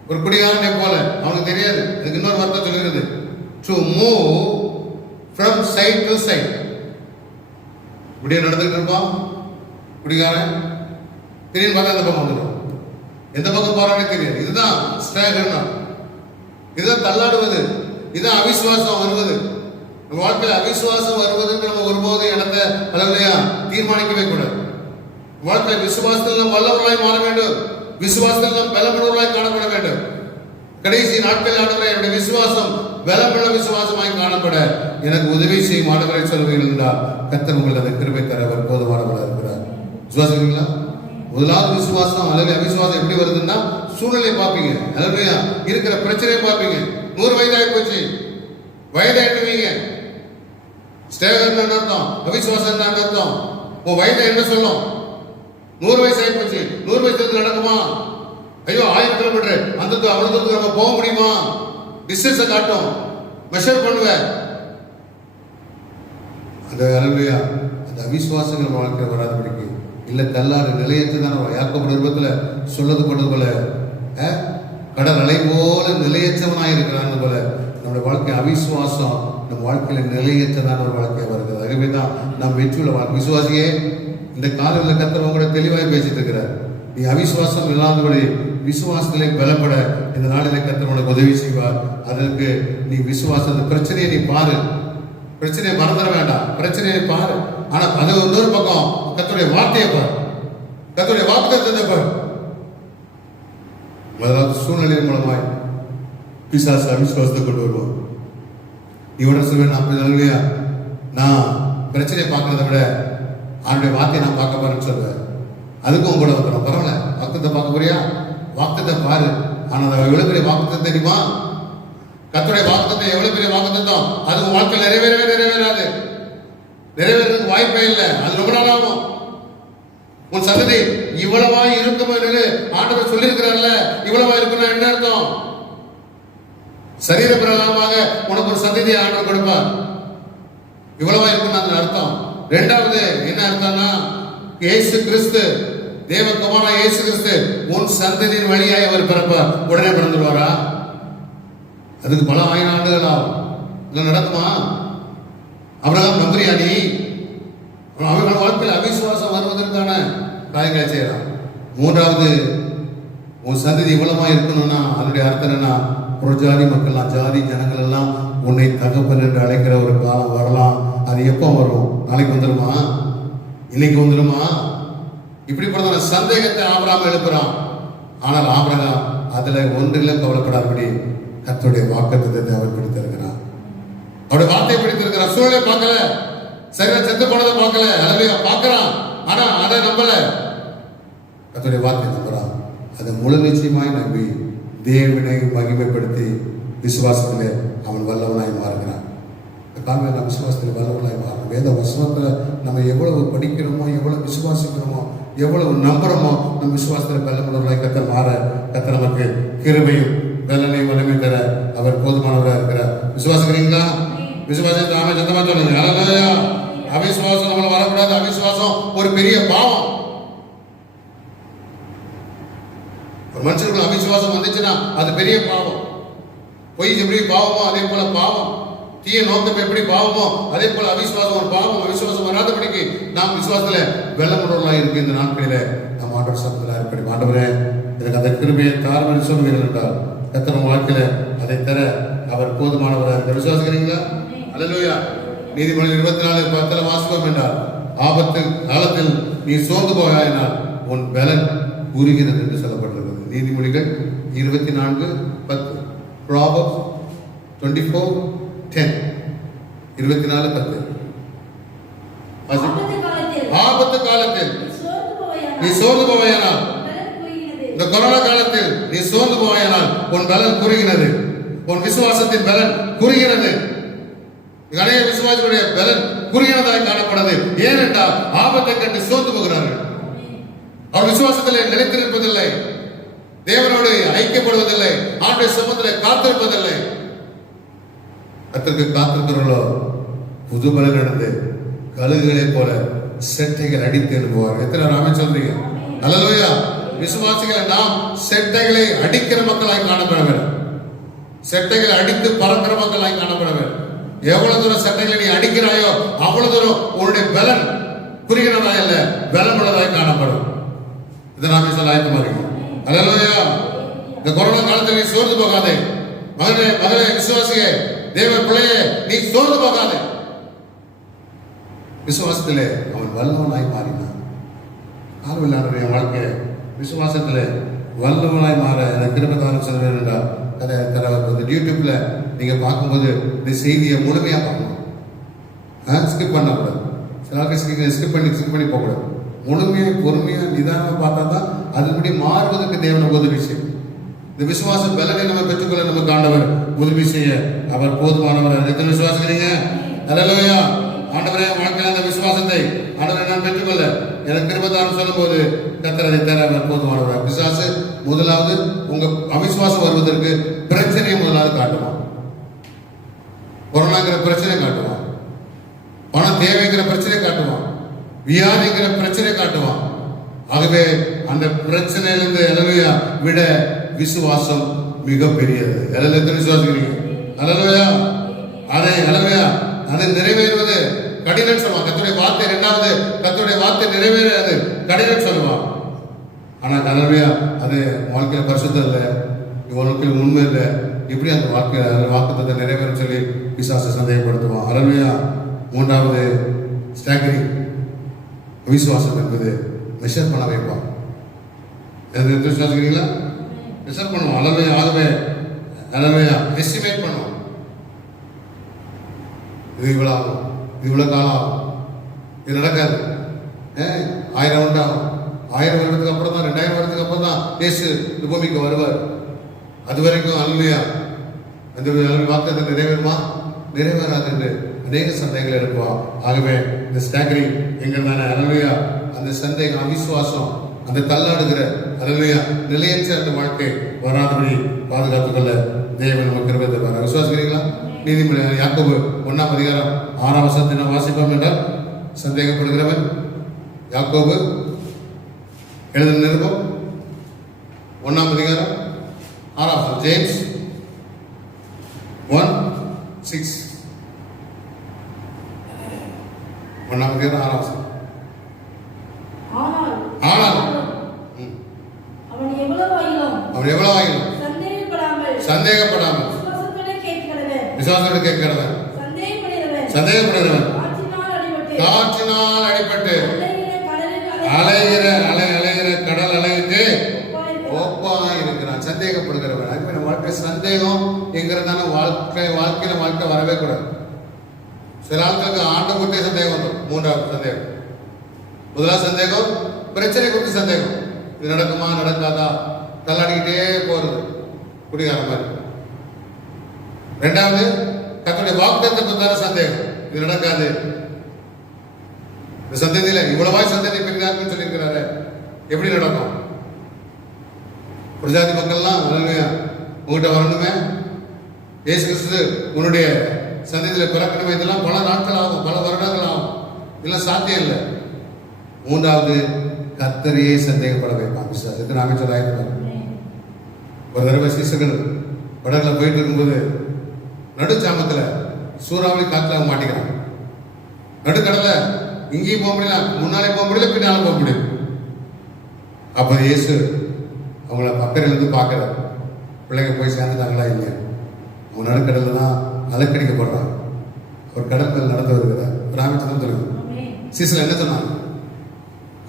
ஒரு குடிகாரனை போல, அவனுக்கு தெரியாது, அதுக்கு இன்னொரு வார்த்தை சொல்லுகிறது, to move from side to side. இப்படியே நடந்துட்டு இருப்பான் குடிகாரன், திடீர்னு பார்த்தா அந்த பக்கம் வந்துடும், எந்த பக்கம் போறானே தெரியாது. இதுதான் ஸ்டாகர்னா, இதுதான் தள்ளாடுவது, இதுதான் அவிசுவாசம் வருவது. நம்ம வாழ்க்கையில் அவிசுவாசம் வருவதற்கு நம்ம ஒருபோது இடத்தை அளவுலையா தீர்மானிக்கவே கூடாது. வாழ்க்கையில் விசுவாசத்தில் நாம் வல்லவர்களாய் மாற வேண்டும், விசுவாசத்தில் நாம் பலமுள்ளவர்களாய் காணப்பட வேண்டும். கடைசி நாட்கள் ஆண்டவரே, என்னுடைய விசுவாசம் பலமுள்ள விசுவாசமாய் காணப்பட எனக்கு உதவி செய்யும் ஆண்டவரை சொல்வீர்கள் என்றால் கர்த்தர் உங்கள் அந்த கிருபை தர அவர் போதுமானவராக இருக்கிறார். விசுவாசிக்கிறீங்களா? முதலாவது விசுவாசம் அல்லது அவிசுவாசம் எப்படி வருதுன்னா, சூழ்நிலை பார்ப்பீங்க, அல்லையா, இருக்கிற பிரச்சனையை பார்ப்பீங்க. 100 வயதாகி போச்சு, வயதாயிட்டுவீங்க. ஸ்டேகர் என்ன அர்த்தம்? அவிசுவாசம் என்ன அர்த்தம்? உன் வயதை என்ன சொல்லும்? 100 வயசு ஆகி போச்சு, 100 வயசுக்கு நடக்குமா? ஐயோ 1000 கிலோமீட்டர் அந்த அவ்வளவு தூரத்துக்கு நம்ம போக முடியுமா? டிஸ்டன்ஸை காட்டும், மெஷர் பண்ணுவேன். அந்த அலுவயா அந்த அவிசுவாசங்கள் நம்ம வாழ்க்கை வராதபடிக்கு இல்லை தள்ளாடு நிலையத்து தான் யாக்கோபு நிருபத்தில் சொல்லது கொண்டது போல கடல் அலை போல நிலையற்றவனாக இருக்கிறான்னு போல நம்முடைய வாழ்க்கை அவிசுவாசம் நம்ம வாழ்க்கையில நிலையற்றதான ஒரு வாழ்க்கையாக வருகிறது. ஆகவே தான் நாம் வெற்றியுள்ள வாழ்க்கை. விசுவாசியே, இந்த காலையில் கர்த்தர் கூட தெளிவாக பேசிட்டு இருக்கிறார். நீ அவிசுவாசம் இல்லாதபடி விசுவாசத்திலே பலப்பட இந்த நாளிலே கர்த்தர் உனக்கு உதவி செய்வார். அதற்கு நீ விசுவாச பிரச்சனையை நீ பாரு, பிரச்சனையை மறந்துட வேண்டாம், பிரச்சனையை பாரு. ஆனா அது இன்னொரு பக்கம் கர்த்தருடைய வார்த்தையை பாரு, கர்த்தருடைய வாக்குத்தத்தத்தை பாரு. முதலாவது சூழ்நிலையின் மூலமாய் பிசாசு அவிசுவாசத்தை கொண்டு வருவோம். இவட சொல்வேன் அப்படி நான் பிரச்சனையை பார்க்கறத விட அவனுடைய வார்த்தையை நான் பார்க்க போறேன்னு சொல்லுவேன். அதுக்கும் கூட வந்துடும். பரவாயில்ல, வாக்குத்தத்தை பார்க்க போறியா? வாக்குத்தத்தை பாரு. ஆனால் அது எவ்வளவு பெரிய வாக்குத்தம் தெரியுமா? கர்த்தருடைய வாக்குத்தத்தம் எவ்வளவு பெரிய வாக்குத்தம், அது உன் வாழ்க்கையில் நிறைவேறாது, நிறைவேறதுக்கு வாய்ப்பே இல்லை. அது ரொம்ப நாள் ஆகும். உன் சந்ததி இவ்வளவா இருக்கும் ஆண்டவர் சொல்லியிருக்கிறார்ல, இவ்வளவா இருக்குன்னா என்ன அர்த்தம்? சரீர பிரகாரமாக உனக்கு ஒரு சந்ததியை ஆண்டவர் கொடுப்பார். இவ்வளவா இருக்குன்னு அந்த அர்த்தம். இரண்டாவது என்ன அர்த்தம்னா, இயேசு கிறிஸ்து தேவகுமாரா இயேசு கிறிஸ்து உன் சந்ததியின் வழியாய் அவர் பிறப்பார். உடனே பிறந்துடுவாரா? அதுக்கு பல 1000 ஆண்டுகள் ஆகும். இதெல்லாம் நடக்குமா? அபிரகாம் நம்புறியா நீ? அவர்கள் வாழ்க்கையில் அவிசுவாசம் வருவதற்கான காரியங்களை செய்யலாம். மூன்றாவது, உன் சந்ததி இவ்வளவா இருக்கணும்னா அதனுடைய அர்த்தம் என்னன்னா, புறஜாதி மக்கள் ஜாதி ஜனங்கள் எல்லாம் உன்னை தகப்பன் என்று அழைக்கிற ஒரு காலம் வரலாம். அது எப்போ வரும்? நாளைக்கு வந்துடுமா? இன்னைக்கு வந்துடுமா? இப்படிப்பட்ட சந்தேகத்தை ஆபிரகாம் எழுப்புறான். ஆனால் ஆபிரகாம் அதுல ஒன்றிலும் கவலைப்படாதபடி கர்த்தருடைய வாக்குத்தத்தத்தை அவர் பிடித்திருக்கிறார். அவருடைய வார்த்தையை பிடித்திருக்கிறார். சூழலை பார்க்கல, சரியா செத்து போனதை பார்க்கல, அளவையா பார்க்கிறான். ஆனா அதை நம்பல, கர்த்தருடைய வார்த்தை நம்புறான். அதை முழு நிச்சயமாய் நம்பி தேவனை மகிமைப்படுத்தி விசுவாசத்திலே அவன் வல்லவனாய் மாறுகிறான். காரணம் நம்ம விசுவாசத்தில் வல்லவனாய் மாறும். வேத வசனத்தை நம்ம எவ்வளவு படிக்கிறோமோ, எவ்வளவு விசுவாசிக்கிறோமோ, எவ்வளவு நம்புறோமோ, நம்ம விசுவாசத்தில் வல்லவனாய் கர்த்தர் மாற கர்த்தர் நமக்கு கிருபையும் வெள்ளனையும் வல்லமை தர அவர் போதுமானவராக இருக்கிறார். விசுவாசிக்கிறீங்களா? விசுவாசத்தை நாம சத்தமா சொல்லுங்க. அல்லேலூயா. அவிசுவாசம் நம்மள வரக்கூடாது. அவிசுவாசம் ஒரு பெரிய பாவம். ஒரு மனுஷனுக்கு அவிசுவாசம் வந்துச்சுன்னா அது பெரிய பாவம். பொய் எப்படி பாவமோ அதே போல பாவம், தீய நோக்கம் எப்படி பாவமோ அதே போல அவிசுவாசம் ஒரு பாவம். அவிசுவாசம் வராதபடிக்கு நாம் விசுவாசத்துல வெள்ளமுடலாக இருக்கு. இந்த நாட்களில நாம் ஆண்டவர் சமூகத்தில் ஏற்படும். ஆண்டவரே, எனக்கு அந்த கிருபையை தாழ்வு சொல்லுவீர்கள் என்றால் கர்த்தர் வாழ்க்கையில அதை தர அவர் போதுமானவராக இருக்க. விசுவாசிக்கிறீங்களா? அல்லேலூயா. நீதிமொழிகள் 24:10 வாசிப்போம் என்றால், ஆபத்து காலத்தில் நீ சோர்ந்து போயாயினால் உன் பலன் உருகிறது என்று சொல்லப்பட்டிருக்கிறது. நீதிமொழிகள் 24:10. Proverbs 24:10. 24:10. ஆபத்து காலத்தில் நீ சோர்ந்து போவாயானால், இந்த கொரோனா காலத்தில் நீ சோர்ந்து போவாயானால் உன் பலன் குறுகினது, உன் விசுவாசத்தின் பலன் குறுகினது. அநேக விசுவாசிகளுடைய பலன் குறுகினதாய் காணப்படுது. ஏனென்றால் ஆபத்தை கண்டு சோர்ந்து போகிறார்கள். அவர் விசுவாசத்திலே நிலைத்திருப்பதில்லை, தேவனோடு ஐக்கியப்படுவதில்லை, ஆண்டுடைய சமூகத்திலே காத்திருப்பதில்லை. கர்த்தருக்கு காத்திருக்கிறவர்களோ புது பலன் நடந்து கழுகுகளை போல செட்டைகள் அடித்து எழுப்புவார். எத்தனை நாமே சொல்றீங்க? அல்லேலூயா. விசுவாசிகளை நாம் செட்டைகளை அடிக்கிற மக்களாய் காணப்பட வேண்டும். செட்டைகளை அடித்து பறக்கிற மக்களாய் காணப்பட வேண்டும். எவ்வளவு தூரம் செட்டைகளை நீ அடிக்கிறாயோ அவ்வளவு தூரம் உன்னுடைய பலன் குறுகினதாய் அல்ல, பலமுள்ளதாய் காணப்படும். இதை நாமே சொல்ல ஆயத்தமா இருக்கோம். அல்லேலூயா. இந்த கொரோனா காலத்தில் நீ சோர்ந்து போகாதே. மகனே மகளே, விசுவாசியே, தேவ பிள்ளையே, நீ சோர்ந்து போகாதே. விசுவாசத்திலே அவன் வல்லவனாய் மாறினான். ஆளுவில்லாருடைய வாழ்க்கையை விசுவாசத்திலே வல்லவனாய் மாற எனக்கு கிருபைதாரம் சொல்றேன் என்றால் அதை யூடியூப்ல நீங்க பார்க்கும்போது இந்த செய்தியை முழுமையா பார்க்கணும். ஸ்கிப் பண்ணக்கூடாது. சில ஆட்கள் ஸ்கிப் பண்ணி போகக்கூடாது. முழுமையா பொறுமையா நிதானமா பார்த்தா தான் அதுபடி மாறுவதற்கு தேவனை உதவி செய்யும். இந்த விசுவாச பலனை நம்ம பெற்றுக்கொள்ள நமக்கு ஆண்டவர் உதவி செய்ய அவர் போதுமானவர். எத்தனை விசுவாசிக்கிறீங்க? அல்லேலூயா. ஆண்டவரே வாழ்க்கையில் அந்த விசுவாசத்தை ஆண்டவரை நான் பெற்றுக்கொள்ள எனக்கு கிருபைதாரம் சொல்லும் போது கர்த்தர் அதை தர போதுமானவர். பிசாசு முதலாவது உங்க அவிசுவாசம் வருவதற்கு பிரச்சனையை முதலாவது காட்டுவான். கொரோனாங்கிற பிரச்சனை காட்டுவான், பணம் தேவைங்கிற பிரச்சனை காட்டுவான், வியாதிங்கிற பிரச்சனை காட்டுவான். ஆகவே அந்த பிரச்சனையிலிருந்து அல்லேலூயா விட விசுவாசம் மிக பெரியது. எத்தனை விசுவாசிக்கிறீங்க? அல்லேலூயா. அல்லேலூயா. அது நிறைவேறுவது கடினம் சொல்லுவான். கர்த்தருடைய வார்த்தை இரண்டாவது கர்த்தருடைய வார்த்தை நிறைவேறாது கடினம் சொல்லுவான். ஆனா அல்லேலூயா அது வாழ்க்கையில பரிசுத்தம் இல்லை, வாழ்க்கையில் உண்மை இல்லை, இப்படி அந்த வாழ்க்கையில வாக்குத்தத்தை நிறைவேறும் சொல்லி பிசாசை சந்தேகப்படுத்துவான். அல்லேலூயா. மூன்றாவது ஸ்டாகரிங், விசுவாசம் என்பது மெஷர் பண்ண வைப்பான். விசுவாசிக்கிறீங்களா? மெஷர் பண்ணுவோம். ஆகவே எஸ்டிமேட் பண்ணுவோம். இது இவ்வளோ ஆகும், இது இவ்வளோ காலம் ஆகும், இது நடக்காது, 1000 வருடம் ஆகும், 1000 வருடத்துக்கு அப்புறம் தான் 2000 வருடத்துக்கு அப்புறம் தான் இயேசு இந்த பூமிக்கு வருவார். அது வரைக்கும் அல்லேலூயா அந்த வாக்குத்தத்தை நிறைவேறுமா நிறைவேறாது என்று அநேக சந்தேகங்கள் எழுப்புவான். ஆகவே இந்த ஸ்டாகரிங் எங்கிறதான அல்லேலூயா அந்த சந்தேகம், அவிசுவாசம், அந்த தள்ளாடுகிற அல்லேலூயா நிலையற்ற அந்த வாழ்க்கை வராதபடி பாதுகாத்துக் கொள்ள தேவன் நமக்கு கிருபை தருவார். விசுவாசிக்கிறீங்களா? நீதிமொழி யாக்கோபு 1ஆம் அதிகாரம் 6ஆம் வசனத்தை நாம் வாசிப்போம் என்றால், சந்தேகப்படுகிறவன் யாக்கோபு எழுதின நிருபம் 1ஆம் அதிகாரம் 6ஆம் வசனம், ஜேம்ஸ் 1:6, 1ஆம் அதிகாரம் 6ஆம் வசனம். ஆனால் அவன் எவ்வளவாயிலும் சந்தேகப்படாமல் விசுவாசத்தோடு கேட்கிறவன் சந்தேகப்படுகிறவன் காற்றினால் அடிபட்டு அலைகிற கடல் அலைந்து ஒப்பாய் இருக்கிறான். சந்தேகப்படுகிறவன். அதுக்கு வாழ்க்கை சந்தேகம் என்கிறதான வாழ்க்கையில வரவே கூடாது. சில ஆட்களுக்கு ஆண்டை குறித்தே சந்தேகம் வரும். மூன்றாவது சந்தேகம். முதலாவது சந்தேகம் பிரச்சனை குறித்து சந்தேகம். இது நடக்குமா நடக்காதா தள்ளாடிக்கிட்டே போறது, குடிகார மாதிரி. இரண்டாவது கர்த்தருடைய வாக்குத்தத்தத்தை பற்றின சந்தேகம். இது நடக்காது, இந்த சந்ததியில இவ்வளவாய் சந்ததி பெரிதாக்குன்னு சொல்லியிருக்கிறாரு, எப்படி நடக்கும்? பிரஜாதி மக்கள்லாம் உங்ககிட்ட வரணுமே, இயேசு கிறிஸ்து உன்னுடைய சந்ததியில பிறக்கணுமே, இதெல்லாம் பல நாட்கள் ஆகும், பல வருடங்கள் ஆகும், இதெல்லாம் சாத்தியம் இல்லை. மூன்றாவது கர்த்தரையே சந்தேகப்பட வைப்பான் விசுவாசத்தை. நாமே சொல்லாயிருப்பாங்க. ஒரு தடவை சீசர்கள் படகுல போயிட்டு இருக்கும்போது நடுச்சாமத்துல சூறாவளி காத்துல அவங்க மாட்டிக்கிறாங்க. நடுக்கடல இங்கேயும் போக முடியல, முன்னாலே போக முடியல, பின்னாலும் போக முடியும். அப்ப இயேசு அவங்கள பக்கத்திலிருந்து பார்க்கிறார். பிள்ளைங்க போய் சேர்ந்துட்டாங்களா இல்லையா? அவங்க நடுக்கடல தான் அலக்கடிக்கப்படுறாங்க. ஒரு கடல் மேல் நடந்து வருகிறார். ராமச்சந்திரன் சொல்லுங்க. சீசல் என்ன சொன்னாங்க?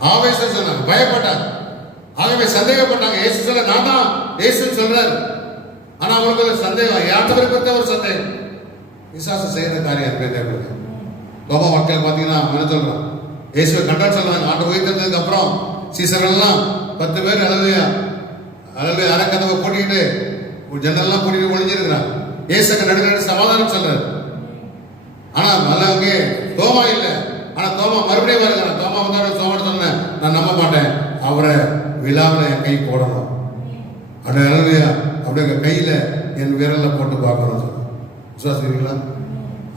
ஆவேசம் சொன்னாங்க, பயப்பட்டாங்க. ஆகவே சந்தேகப்பட்டாங்க. இயேசு சொல்ல நான் தான் இயேசுன்னு சொல்றாரு. ஆனா அவங்களுக்கு சந்தேகம், யார்த்தவரை பற்றி ஒரு சந்தேகம். விசுவாசம் செய்யற காரியம் பேர் கோபம் மக்கள் பார்த்தீங்கன்னா என்ன சொல்றான்? இயேசுவை கண்டாட் சொல்றாங்க. ஆண்டு உயிர்த்ததுக்கு அப்புறம் சீசர்கள்லாம் 10 பேர் அளவு அரைக்கதவை போட்டிக்கிட்டு ஒரு ஜன்னல்லாம் போட்டிட்டு ஒழிஞ்சிருக்கிறாங்க. இயேசுக்கு நடுவில் சமாதானம் சொல்றாரு. ஆனா நல்லவங்க தோமா இல்லை. ஆனா தோமா மறுபடியும் வருகிறான். தோமா வந்தாரு, தோமாட்ட சொன்னேன், நான் நம்ப மாட்டேன், அவரை விழாவில் என் கை போடணும், அப்படியே கையில என் விரல்ல போட்டு பார்க்கணும். விசுவாசிக்கிறீங்களா?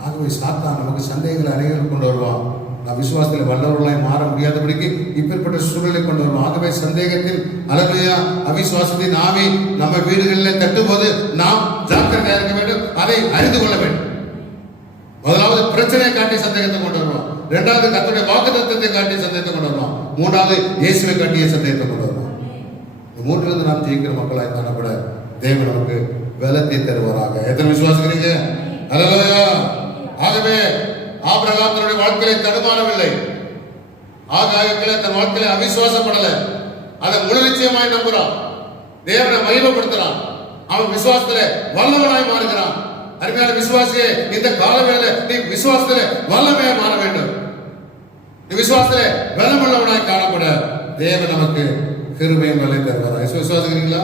ஆகவே சாத்தான் நமக்கு சந்தேகங்களை அநேகங்கள் கொண்டு வருவான். நாம் விசுவாசத்தில் வல்லவர்களாய் மாற முடியாதபடிக்கு இப்பேற்பட்ட சூழலை கொண்டு வருவோம். ஆகவே சந்தேகத்தில் அல்லேலூயா அவிசுவாசத்தின் ஆவி நம்ம வீடுகளில் தட்டும்போது நாம் ஜாக்கிரதையாக இருக்க வேண்டும், அதை அறிந்து கொள்ள வேண்டும். முதலாவது பிரச்சனையை காட்டி சந்தேகத்தை கொண்டு வருவோம். இரண்டாவது கர்த்தருடைய வாக்குத்தத்தத்தை காட்டி சந்தேகத்தை கொண்டு வருவோம். மூன்றாவது இயேசுவை காட்டிய சந்தேகத்தை கொண்டு வருவோம். மூன்றிலிருந்து நாம் ஜெயிக்கிற மக்களாய் காணப்பட தேவன் நமக்கு பலத்தை தருவாராக. எத்தனை விசுவாசிக்கிறீங்க? அல்லேலூயா. ஆகவே ஆபிரகாம் தன்னுடைய வாழ்க்கையை தடுமாறவில்லை. ஆகாயத்திலே தன் வாழ்க்கையில அவிசுவாசப்படல. அதை முழு நிச்சயமாய் நம்புறான். தேவனை மகிமைப்படுத்துறான். அவன் விசுவாசத்திலே வல்லவனாய் மாறுகிறான். அருமையான விசுவாசியே, இந்த காலவேளை நீ விசுவாசத்திலே வல்லமையாய் மாற வேண்டும். நீ விசுவாசத்திலே பலமுள்ளவனாய் காணப்பட தேவன் நமக்கு கிருபையும் வல்லை தருவார். விசுவாசிக்கிறீங்களா?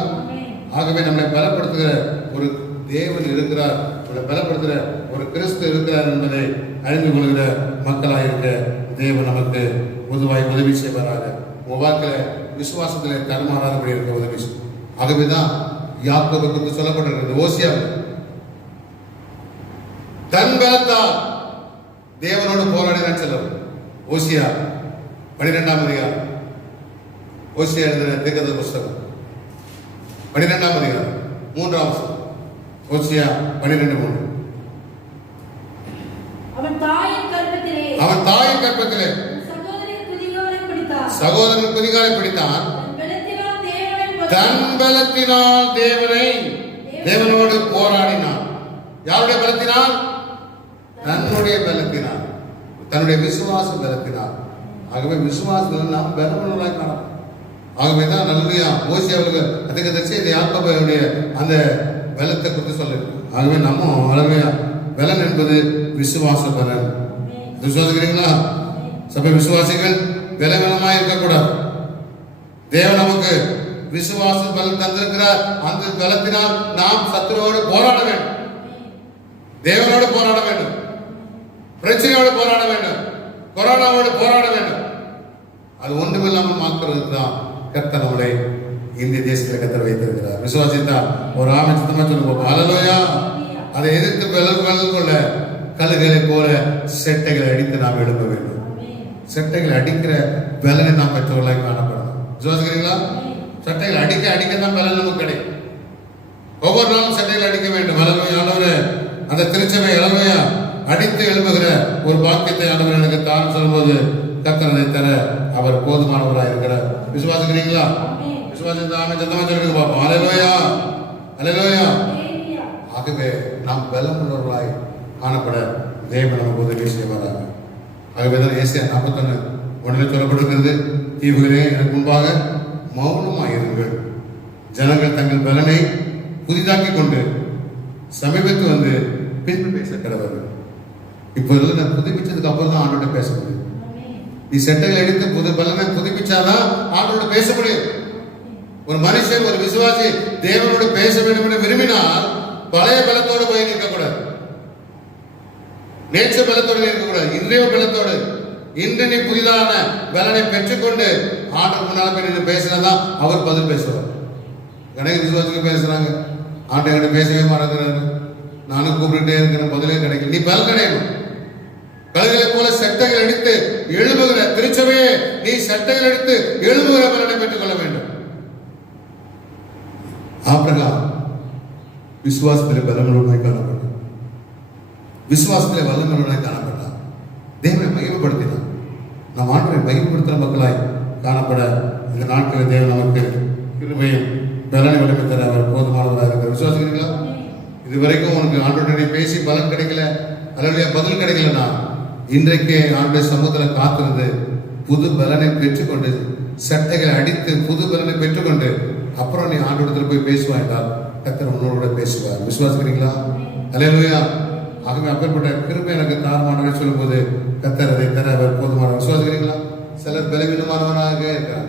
ஆகவே நம்மை பலப்படுத்துகிற ஒரு தேவன் இருக்கிறார், நம்மை பலப்படுத்துகிற ஒரு கிறிஸ்து இருக்கிறார் என்பதை அழிந்து கொள்கிற மக்களாக இருக்க தேவன் நமக்கு பொதுவாய் உதவி செய்வாராக. உங்கள் வாழ்க்கையில் விசுவாசத்தில் தடுமாறாதபடி இருக்க உதவி செய்யும். ஆகவேதான் யாக்கோபை குறித்து சொல்லப்பட்டிருக்கிறது. ஓசியா தன் பலத்தால் தேவனோடு போராடினான் செல்லும். ஓசியா 12ஆம் அதிகாரம், ஓசியா எழுதின தீர்க்கதரிசி புஸ்தகம் 12ஆம் அதிகாரம் 3ஆம் வசனம். ஓசியா 12:3. அவன் தாயின் கர்ப்பத்திலே சகோதரன் குதிகாலை பிடித்தான். தன் பலத்தினால் தேவனோடு போராடினான். யாருடைய பலத்தினால்? தன்னுடைய பலத்தினால், தன்னுடைய விசுவாச பலத்தினால். ஆகவே விசுவாசத்தில் நாம் பலமுள்ளவர்களாய் காணலாம். ஆகவேதான் நல்ல ஓசியாவுக்கு அதுக்கு இந்த யாக்கோபுடைய அந்த பலத்தை குறித்து சொல்லிருக்கு. ஆகவே நம்ம அழகையா பலன் என்பது விசுவாச பலன். விசுவாசிக்கிறீங்களா? சபை விசுவாசிகள் பலவீனமாய் இருக்கக்கூடாது. தேவன் நமக்கு விசுவாச பலன் தந்திருக்கிறார். அந்த பலத்தினால் நாம் சத்துருவோடு போராட வேண்டும், தேவனோடு போராட வேண்டும், பிரச்சனையோடு போராட வேண்டும், கொரோனாவோடு போராட வேண்டும். அது ஒன்றுமில்லாமல் மாற்றுறது தான் கர்த்தர் நம்மளை இந்திய தேசத்தில் கர்த்தர் வைத்திருக்கிறார். விசுவாசித்தா ஒரு ஆமை சுத்தமா சொல்லுவோம். அல்லேலூயா. அதை எதிர்த்து வெல்ல கொள்ள கழுகளை போல செட்டைகளை அடித்து நாம் எழுப்ப வேண்டும். செட்டைகளை அடிக்கிற பலனை நாம் பெற்றவர்களாய் காணப்படணும். விசுவாசிக்கிறீங்களா? சட்டைகள் அடிக்கத்தான் பலன் நமக்கு கிடைக்கும். ஒவ்வொரு நாளும் சட்டைகள் அடிக்க வேண்டும். அல்லேலூயா. அந்த திருச்சபை அல்லேலூயா அடித்து எழுப்புகிற ஒரு பாக்கியத்தை ஆண்டவர் எனக்கு தான் சொல்லும்போது கர்த்தரை தர அவர் போதுமானவராக இருக்கிறார். விசுவாசிக்கிறீங்களா? விசுவாசத்தை ஆமென் சத்தமா சொல்லுங்க பாப்போம். அல்லேலூயா, அல்லேலூயா. ஆகவே நாம் பலம் உள்ளவர்களாய் காணப்பட தேவன் நமக்கு உதவி செய்வாராக. ஆகவேதான் ஏசாயா 41:1 சொல்லப்பட்டிருக்கிறது. தீவுகளே எனக்கு முன்பாக மௌனமாயிருங்கள், ஜனங்கள் தங்கள் பலனை புதிதாக்கி கொண்டு சமீபத்து வந்து பின்பு பேச கடவர்கள். இப்போ நான் புதுப்பிச்சதுக்கு அப்புறம் தான் ஆண்டோட பேச முடியும். நீ செட்டைகள் எடுத்து புது பலனை புதுப்பிச்சாதான் ஆண்டோட பேச முடியும். ஒரு மனுஷன், ஒரு விசுவாசி தேவனோடு பேச வேண்டும் என்று விரும்பினால் பழைய பலத்தோடு போய் நிற்கக்கூடாது, நேற்று பலத்தோடு இருக்கக்கூடாது, இன்றைய பலத்தோடு. இன்று நீ புதிதான பலனை பெற்றுக்கொண்டு ஆண்டவர் முன்னால் போய் பேசினாதான் அவர் பதில் பேசுவார். கணக்கு விசுவாசிக்கு பேசுறாங்க, ஆண்டை என்கிட்ட பேசவே மாட்டேங்கிறாரு, நானும் கூப்பிட்டுட்டே இருக்கிறேன், பதிலே கிடைக்கல. நீ பலன் கிடையணும். கழுகளை போல சட்டைகள் அடித்து எழுப்புகிற திருச்சபையே, நீ சட்டைகள் எடுத்து எழுப்புகிற பலனை பெற்றுக் கொள்ள வேண்டும். ஆபிரகாம் விசுவாசத்திலே பலமுள்ளவனாய் காணப்பட்டான். விசுவாசத்திலே வல்லமுள்ளவனாய் காணப்பட்டான். தேவனை மகிமைப்படுத்தினான். நம் ஆண்டவரை மகிமைப்படுத்துகிற மக்களாய் காணப்பட இந்த நாட்களில் தேவன் நமக்கு கிருபையும் பலனை வலிமை தர அவர் போதுமானவராக இருக்கிறார். விசுவாசிக்கிறீங்களா? இதுவரைக்கும் உனக்கு ஆண்டவருடைய பேசி பலன் கிடைக்கல, அல்லது பதில் கிடைக்கலன்னா இன்றைக்கே ஆண்டுடைய சமூகத்தில் காத்திருந்து புது பலனை பெற்றுக்கொண்டு சட்டைகளை அடித்து புது பலனை பெற்றுக்கொண்டு அப்புறம் நீ ஆண்டவரத்தில் போய் பேசுவா என்றால் கர்த்தர் உன்னோட பேசுவார். விசுவாசிக்கிறீங்களா? அல்லேலூயா. ஆகவே அப்பேற்பட்ட கிருபை எனக்கு தாரமானவை சொல்லும்போது கர்த்தர் அதை தர அவர் போதுமான. விசுவாசிக்கிறீங்களா? சிலர் பலவீனமானவனாக இருக்கிறார்.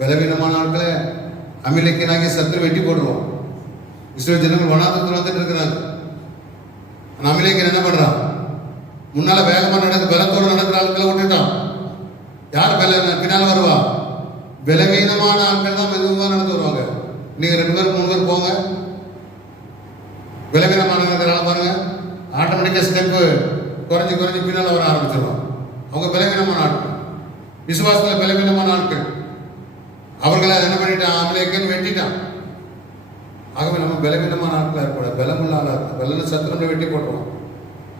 பலவீனமான ஆட்களை அமிலேக்கியனாகி சத்துரு வெட்டி போடுவோம். இஸ்ரவேல் ஜனங்கள் வனாந்தரத்தில் வந்துட்டு இருக்கிறாங்க. அமிலேக்கியன் என்ன பண்றான்? முன்னால வேகமா நடந்து பலத்தோடு நடக்கிற ஆட்களை விட்டுட்டான். யார் பின்னால வருவா? பலவீனமான ஆட்கள் தான் மெதுவாக நடந்து வருவாங்க. நீங்க 2 பேர் 3 பேர் போங்க, பலவீனமான நடக்கிறாங்க பாருங்க, ஆட்டோமேட்டிக்கா ஸ்டெப்பு குறைஞ்சி பின்னால வர ஆரம்பிச்சிருவாங்க. அவங்க பலவீனமான ஆட்கள், விசுவாசத்துல பலவீனமான ஆட்கள். அவர்களை என்ன பண்ணிட்டான்? அமலேக்கன் வெட்டிட்டான். ஆகவே நம்ம பலவீனமான ஆட்களா இருக்கக்கூடாது, பலமுள்ள ஆளா இருக்கும். பலன சத்துருவை வெட்டி போட்டுருவோம்.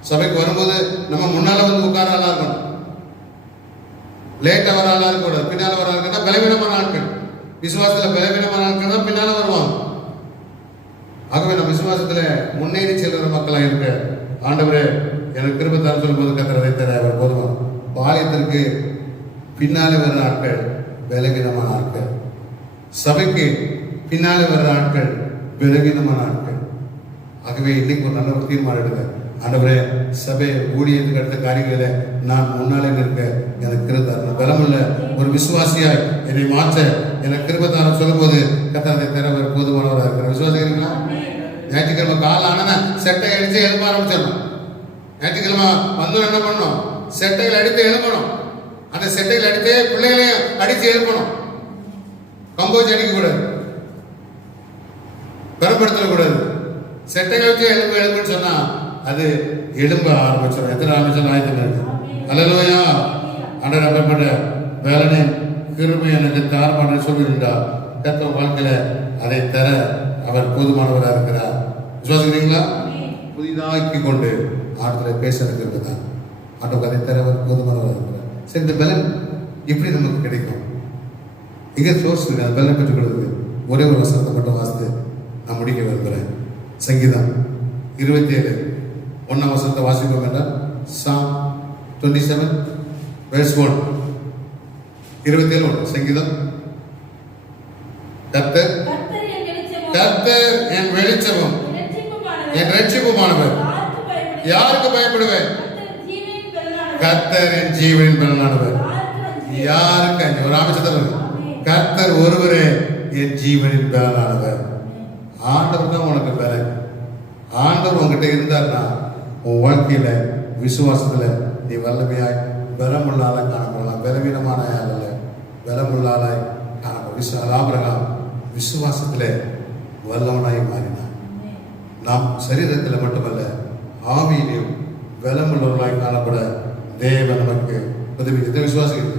சபைக்கு வரும்போது நம்ம முன்னால வந்து உட்கார ஆளா இருக்கணும், லேட்டா வர ஆளா இருக்கக்கூடாது, பின்னால வர ஆளுக்குன்னா பலவீனமான ஆட்கள். விசுவாசத்துல பலவீனமான ஆட்கள் தான் பின்னால வருவாங்க. ஆகவே நம்ம விசுவாசத்துல முன்னேறி செல்கிற மக்களா இருக்க ஆண்டவரே எனக்கு கிருபை தர சொல்லும்போது கர்த்தர் அதை தர அவர் போதுமா. பாளையத்திற்கு பின்னாலே வர்ற ஆட்கள் பலவீனமான ஆட்கள், சபைக்கு பின்னாலே வர்ற ஆட்கள் பலவீனமான ஆட்கள். ஆகவே இன்னைக்கு ஒரு நல்ல ஒரு தீர்மானம் எடுங்க. ஆண்டவரே, சபை ஊழியத்துக்கு அடுத்த காரியங்களில் நான் முன்னாலே நிற்க எனக்கு கிருபை பலமுள்ள ஒரு விசுவாசியாய் என்னை மாற்ற எனக்கு கிருபை தர சொல்லும்போது கர்த்தர் அதை தர போதுமானவராக இருக்கிறார். விசுவாசிக்கிறீங்களா? ஞாயிற்றுக்கிழமை கால ஆனா செட்டை அடிச்சு எழுப்ப ஆரம்பிச்சிடணும். ஞாயிற்றுக்கிழமை வந்து என்ன பண்ணணும்? செட்டைகள் அடித்து எழுப்பணும். அந்த செட்டைகள் அடித்தே பிள்ளைகளையும் அடித்து எழுப்பணும். கம்போச்சு அடிக்கக்கூடாது, பெறப்படுத்தக்கூடாது. செட்டைகளை வச்சு எழுப்புன்னு சொன்னா அது எழும்ப ஆரம்பிச்சிடும். எத்தனை ஆரம்பிச்சாலும் ஆயுதம். அல்லேலூயா. ஆண்டவர் அப்பேற்பட்ட வேலனை கிருபை எனக்கு தாரமான சொல்லுகிறார். கர்த்தர் வாழ்க்கையில அதை தர அவர் போதுமானவராக இருக்கிறார். விசுவாசிக்கிறீங்களா? புதிதாக்கி கொண்டு ஆண்டவரை பேச இருக்கிறது தான் ஆண்டவர் அதை தர அவர் போதுமானவராக இருக்கிறார். சரி, இந்த பலன் எப்படி நமக்கு கிடைக்கும்? எங்கே சோர்ஸ் இருக்கு? அந்த பலனை பெற்றுக் கொடுக்குது. ஒரே ஒரு வசனத்தை மட்டும் வாசித்து நான் முடிக்க விரும்புகிறேன். சங்கீதம் 27 1ஆம் வசனத்தை வாசிப்போம் என்றால் Psalm 27 verse 1. 27 சங்கீதம். கர்த்தர் என் வெளிச்சமும் என் ரட்சிப்புமானவர், யாருக்கு பயப்படுவேன்? கர்த்தர் என் ஜீவனின் பலனானவர், யாருக்கு அஞ்சு? ஒரு ஆமிச்சத்தில் கர்த்தர் ஒருவரே என் ஜீவனின் பலனானவர். ஆண்டவர் தான் உனக்கு பலன். ஆண்டவர் உங்ககிட்ட இருந்தார்னா உன் வாழ்க்கையில விசுவாசத்துல நீ வல்லமையாய் பலமுள்ளால காணப்படலாம். பலவீனமான அல்ல, பலமுள்ளாலாய் காணப்படும். ஆபிரகாம் விசுவாசத்துல வல்லவனாய் மாறினான். நாம் சரீரத்தில் மட்டுமல்ல ஆவியிலும் பலமுள்ளவர்களாய் காணப்பட தேவன் நமக்கு உதவி. விசுவாசிக்கிறது.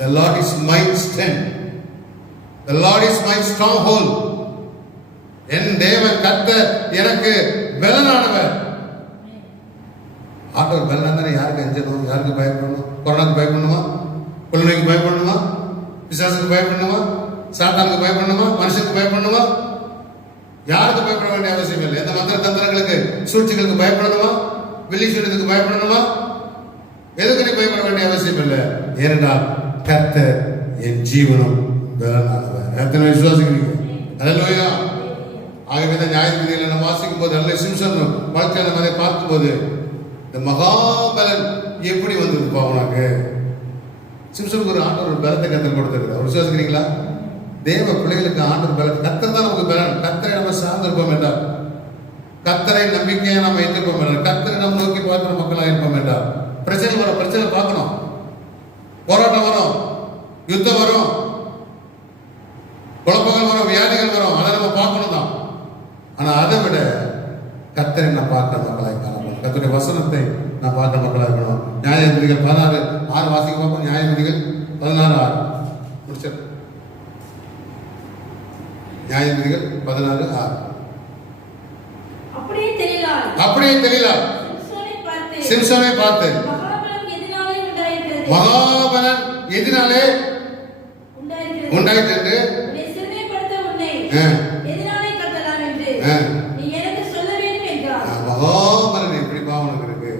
The Lord is my strength. The Lord is my stronghold. என் தேவன் கர்த்தர் எனக்கு பலனானவர். ஆண்டவர் பலனான யாருக்கு அஞ்சணும்? யாருக்கு பயப்படணும்? கொரோனாக்கு பயப்படணுமா? கொள்ளைக்கு பயப்படணுமா? பிசாசுக்கு பயப்படணுமா? சாத்தானுக்கு பயப்படணுமா? மனுஷனுக்கு பயப்படணுமா? யாருக்கு பயப்பட வேண்டிய அவசியம் இல்லை. எந்த மந்திர தந்திரங்களுக்கு சூழ்ச்சிகளுக்கு பயப்படணுமா? வெள்ளி சூரியத்துக்கு பயப்படணுமா? எதுக்கு நீ பயப்பட வேண்டிய அவசியம் இல்லை. ஏனென்றால் கர்த்தர் என் ஜீவனும் பலனானவர். எத்தனை விசுவாசிக்கிறீங்க? அல்லேலூயா. ஆகவே தான் நியாயாதிபதிகளை நம்ம வாசிக்கும் போது அல்ல சிம்சன் வாழ்க்கையில நம்ம அதை பார்க்கும்போது இந்த மகாபலன் எப்படி வந்ததுப்பா உனக்கு? சிம்சனுக்கு ஒரு ஆண்டவர் ஒரு பலத்தை கத்தர் கொடுத்திருக்கிறார். விசுவாசிக்கிறீங்களா? தேவ பிள்ளைகளுக்கு ஆண்டவர் பலன். கர்த்தர் தான் நமக்கு பலன். கர்த்தரை நம்ம சார்ந்திருப்போம் என்றால், கர்த்தரை நம்பிக்கையை நம்ம ஏற்றிருப்போம் என்றால், கர்த்தரை நம்ம நோக்கி பார்க்கிற மக்களாக இருப்போம் என்றால், பிரச்சனை வரும், பிரச்சனை பார்க்கணும், போராட்டம் வரும், யுத்தம் வரும், குழப்பங்கள் வரும், வியாதிகள் வரும், அதை நம்ம பார்க்கணும் தான். ஆனா அதை விட கர்த்தரை நான் பார்க்கிற மக்களாக காணப்படும். கர்த்தருடைய வசனத்தை நான் பார்க்கிற மக்களாக இருக்கணும். நியாயாதிபதிகள் 16:6 வாசிக்க பார்ப்போம். நியாயாதிபதிகள் 16:6 முடிச்சது. நியாயாதிபதிகள் 16:6. அப்படியே தெரியல சிம்சோனை பார்த்து மகாபலன் எதினாலே உண்டாயிற்று மகாபலன் எப்படி பாவனுக்கு இருக்கு.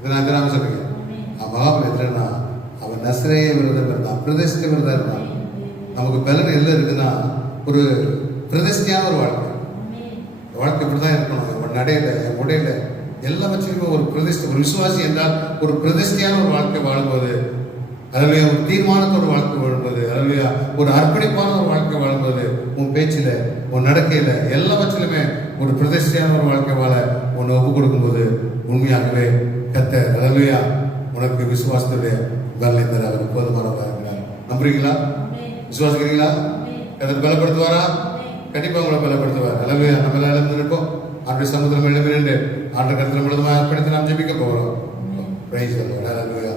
இதெல்லாம் சொல்லுங்க. மகாபலன் எதுனா அவன் நசரேய விரதம் இருந்தான், பிரதிஷ்ட விரதம் இருந்தான். நமக்கு பலன் எல்லாம் இருக்குன்னா ஒரு பிரதிஷ்டையான ஒரு வாழ்க்கை. வாழ்க்கை இப்படிதான் இருக்கணும். என் நடையில, என் உடையில எல்லாம் வச்சுருக்க ஒரு பிரதிஷ்டை. ஒரு விசுவாசி என்றால் ஒரு பிரதிஷ்டையான ஒரு வாழ்க்கை வாழும்போது, அதுல ஒரு தீர்மானத்தோட வாழ்க்கை வாழும்போது, அதுல ஒரு அர்ப்பணிப்பான ஒரு வாழ்க்கை வாழும்போது, உன் பேச்சில, உன் நடக்கையில எல்லாவற்றிலுமே ஒரு பிரதிஷ்டையான ஒரு வாழ்க்கை வாழ உன்னை ஒப்பு கொடுக்கும்போது உண்மையாகவே கர்த்தர் அல்லேலூயா உனக்கு விசுவாசத்துடைய பலனை தர அவர் போதுமானவராக இருக்கிறார். நம்புறீங்களா? விசுவாசிக்கிறீங்களா? கர்த்தர் பலப்படுத்துவாரா? கண்டிப்பா உங்களை பலப்படுத்துவார். அல்லேலூயா. நம்ம எல்லாம் எழுந்து நிற்போம். ஆண்டு சமுத்திரம் எழுந்து ஆண்டு கர்த்தர் முழுவதுமாக ஏற்படுத்தி நாம் ஜெபிக்க போகிறோம். Praise the Lord. அல்லேலூயா.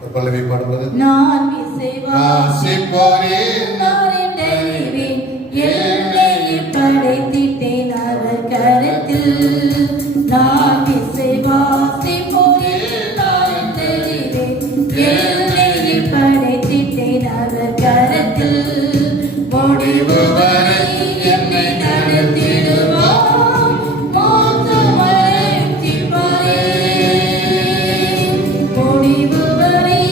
ஒரு பல்லவி பாடும்போது நான் விசுவாசிப்போரேன், என்னை படைத்திட்டேன் அவர் கரத்தில். நான் விசுவாசிப்போரேன், என்னை படைத்திட்டேன் அவர் கரத்தில். முடிவு வரை என்னை நடத்திடுவார், மோட்சம் வரை ரட்சிப்பாரே. முடிவு வரை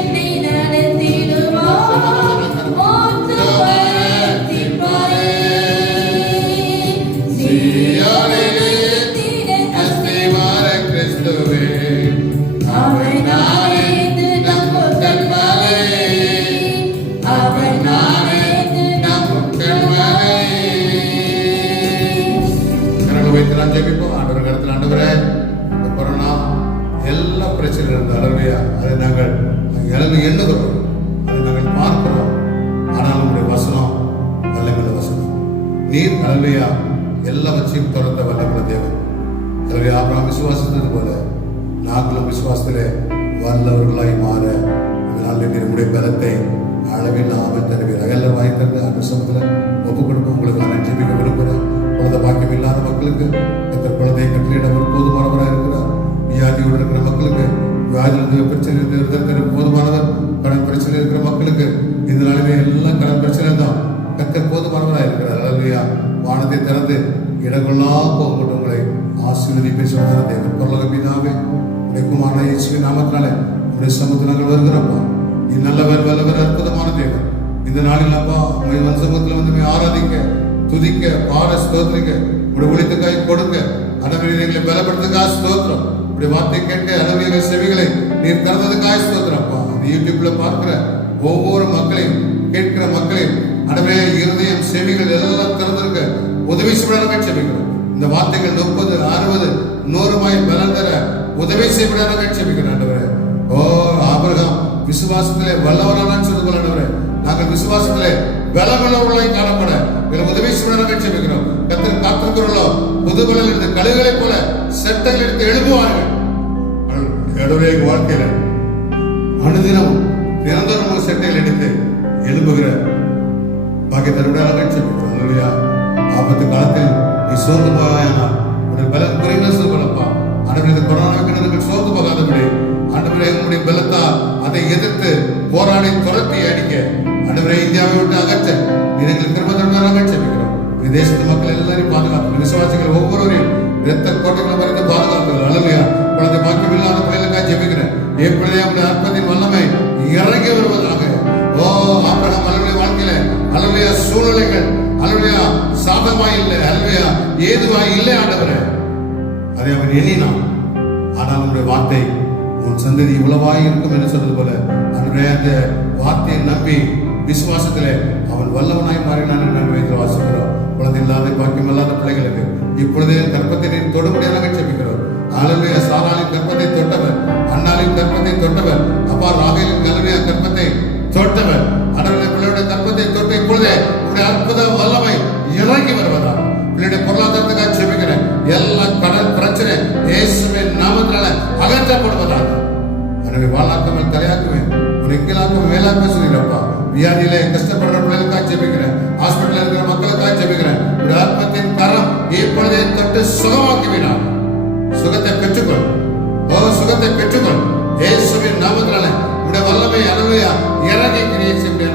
என்னை நடத்திடுவார், மோட்சம் பிரச்சனை இருந்தால் அல்லையா அதை நாங்கள் எண்ணுகிறோம், அதை நாங்கள் பார்க்கிறோம். ஆனால் உங்களுடைய வசனம் வல்லமையுள்ள வசனம். நீர் அல்லையா எல்லாவற்றையும் துரத்த வல்லமையுள்ள தேவன். அல்லையா ஆபிரகாம் விசுவாசித்தது போல நாங்களும் விசுவாசத்திலே வல்லவர்களாய் மாற இதனால் நம்முடைய பலத்தை அளவில்லாமல் தருவீர். அகல வாய் தந்து அந்த சமத்தில் ஒப்புக் கொடுப்போம். உங்களுக்கு நான் ஜெபிக்க விரும்புகிறேன். குழந்தை பாக்கியம் இல்லாத மக்களுக்கு எத்தனை குழந்தையை கட்டளையிட அவர் போதுமானவராக இருக்கிறார். வியாதியோடு இருக்கிற மக்களுக்கு, வியாதியில் பிரச்சனை இருக்கிற போதுமானவர். கடன் பிரச்சனை இருக்கிற மக்களுக்கு இந்த நாளிலே எல்லாம் கடன் பிரச்சனை தான். கத்தர் போதுமானவராக இருக்கிறார். அல்லையா வானத்தை திறந்து இடங்கொள்ளா போகப்பட்ட உங்களை ஆசீர்வதி பேசுவதான தேவன். பரலோக பிதாவே, உடைய குமாரனாகிய இயேசுவின் நாமத்தினாலே உடைய சமூகத்தில் நாங்கள் வருகிறோம்ப்பா. நீ நல்லவர், வல்லவர், அற்புதமான தேவன். இந்த நாளில் அப்பா உங்கள் சமூகத்தில் வந்து ஆராதிக்க, துதிக்க, பாட, ஸ்தோத்திரிக்க, உடைய ஒளித்துக்காய் கொடுக்க, அடவியங்களை பலப்படுத்துக்காக ஸ்தோத்திரம். உடைய வார்த்தை கேட்க அடவியல் செவிகளை நீர் திறந்ததுக்காக ஸ்தோத்திரப்பா. அந்த யூடியூப்ல பார்க்கிற ஒவ்வொரு மக்களையும், கேட்கிற மக்களையும் அடவே இருதயம் செவிகள் எல்லாம் திறந்திருக்க உதவி செய்வதாக செபிக்கிறோம். இந்த வார்த்தைகள் 30, 60, 100 பலன் தர உதவி செய்வதாக செபிக்கிறோம். ஆண்டவரே, ஓ ஆபிரகாம் விசுவாசத்திலே வல்லவரானான்னு சொல்லுது போல ஆண்டவரே, நாங்கள் விசுவாசத்திலே பலமுள்ளவர்களாய் காணப்பட உதவி செய்வதாக செபிக்கிறோம். கத்தர் காத்திருக்கிறோம். புதுபலில் இருந்து கழுகுகளை போல செட்டைகள் எடுத்து எழுப்புவார்கள். வாழ்க்கையில அனுதினம் நிரந்தரமாக செட்டைகள் எடுத்து எழுப்புகிற பாக்கியத்தருடைய செபிக்கிறோம். ஆபத்து காலத்தில் நீ சோர்ந்து போவாயானால் உடைய பலம் குறைந்த சொல்லப்பா. ஆண்டவரே, இந்த கொரோனாவுக்கு சோர்ந்து போகாதபடி ஆண்டவரே உங்களுடைய பலத்தா அதை எதிர்த்து போராடி துரத்தி அடிக்க ஆண்டவரே இந்தியாவை விட்டு அகற்ற நீங்கள் திரும்பத்தருடைய செபிக்கிறோம். தேசத்து மக்கள் எல்லாரையும் பாதுகாப்பு, விசுவாசிகள் ஒவ்வொருவரையும் இரத்த கோட்டைகளை மறைந்து பாதுகாப்புகள். அல்லையா குழந்தை பாக்கியம் இல்லாத பிள்ளைகளுக்காக ஜெபிக்கிறேன். எப்பொழுதே அவருடைய அற்பத்தின் வல்லமை இறங்கி வருவதாக. ஓ ஆபிரகாம் அல்லையா வாழ்க்கையில அல்லையா சூழ்நிலைகள் அல்லையா சாதமாய் இல்லை, அல்லையா ஏதுவாய் இல்லை ஆண்டவரே, அதை அவன் எண்ணினான். ஆனால் நம்முடைய வார்த்தை உன் சந்ததி இவ்வளவாய் இருக்கும் என்று சொன்னது போல அன்றைய அந்த வார்த்தையை நம்பி விசுவாசத்திலே அவன் வல்லவனாய் மாறினான் என்று நாங்கள் வைத்து வாசிக்கிறோம். குழந்தை இல்லாத பாக்கியம் இல்லாத பிள்ளைகளுக்கு இப்பொழுதே கற்பத்தை நீர் தொடுபடியாக செபிக்கிறோம். ஆளுநர் சாராளின் கற்பத்தை தொட்டவர், அண்ணாளின் கற்பத்தை தொட்டவர், அப்பா ராகேலின் கல்வியா கற்பத்தை தொட்டவர். அடவருடைய பிள்ளையுடைய கற்பத்தை தொட்டு இப்பொழுதே உடைய அற்புத வல்லமை இறங்கி வருவதா. பிள்ளையுடைய பொருளாதாரத்துக்காக செபிக்கிறேன். எல்லா கடன் பிரச்சனை இயேசுவின் நாமத்தினால அகற்றப்படுவதாக. எனவே வாழாக்காமல் தலையாக்குவேன், உனக்கெல்லாம் மேலாக்க சொல்லிடுறப்பா. வியாதியில கஷ்டப்படுற பிள்ளைகளுக்காக ஜெபிக்கிறேன். ஹாஸ்பிட்டல் இருக்கிற மக்களுக்காக ஜெபிக்கிறேன். ஒரு ஆத்மத்தின் கரம் இப்பொழுதே தொட்டு சுகமாக்கிவினார். சுகத்தை பெற்றுக்கொள், ஓ சுகத்தை பெற்றுக்கொள். இயேசுவின் நாமத்தினால உடைய வல்லமை அனுமையா இறங்கி கிரியை செய்ய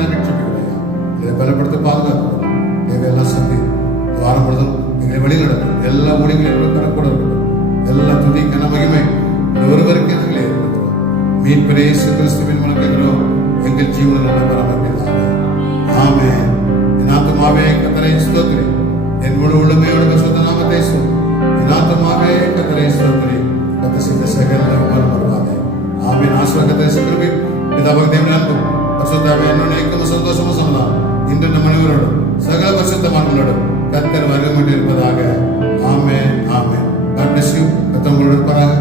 இதை பலப்படுத்த பாதுகாக்கணும். எல்லாம் சந்தி வாரம் பொழுதும் எங்களை வழி நடக்கும். எல்லா ஊழியர்களும் கணக்கூட இருக்கட்டும். எல்லா துதி கன மகிமை ஒருவருக்கே நாங்களே இருக்கிறோம். மீட்பரே இயேசு கிறிஸ்துவின் மூலம் கேட்கிறோம் எங்கள் ஜீவனில் நல்ல பராமரிப்பதாக. ஆமென். என் ஆத்துமாவே கர்த்தரை ஸ்தோத்திரி, என் முழு உள்ளமையோடு பரிசுத்த நாமத்தை சொல். என் ஆத்துமாவே கர்த்தரை ஸ்தோத்திரி, கர்த்தர் செய்த சகல உபகாரம் வருவாதே. ஆமென். ஆசீர்வாதத்தை சுக்கிரபி பிதாவாகிய தேவனின் அன்பும் பரிசுத்தாவின் அன்பின் சந்தோஷமும் சமாதானம் இன்று நம் அனைவரோடும் சகல பரிசுத்தவான்களோடும் கர்த்தர் வருகை இருப்பதாக. ஆமென். ஆமென். God bless you. கர்த்தர் உங்களோடு இருப்பாராக.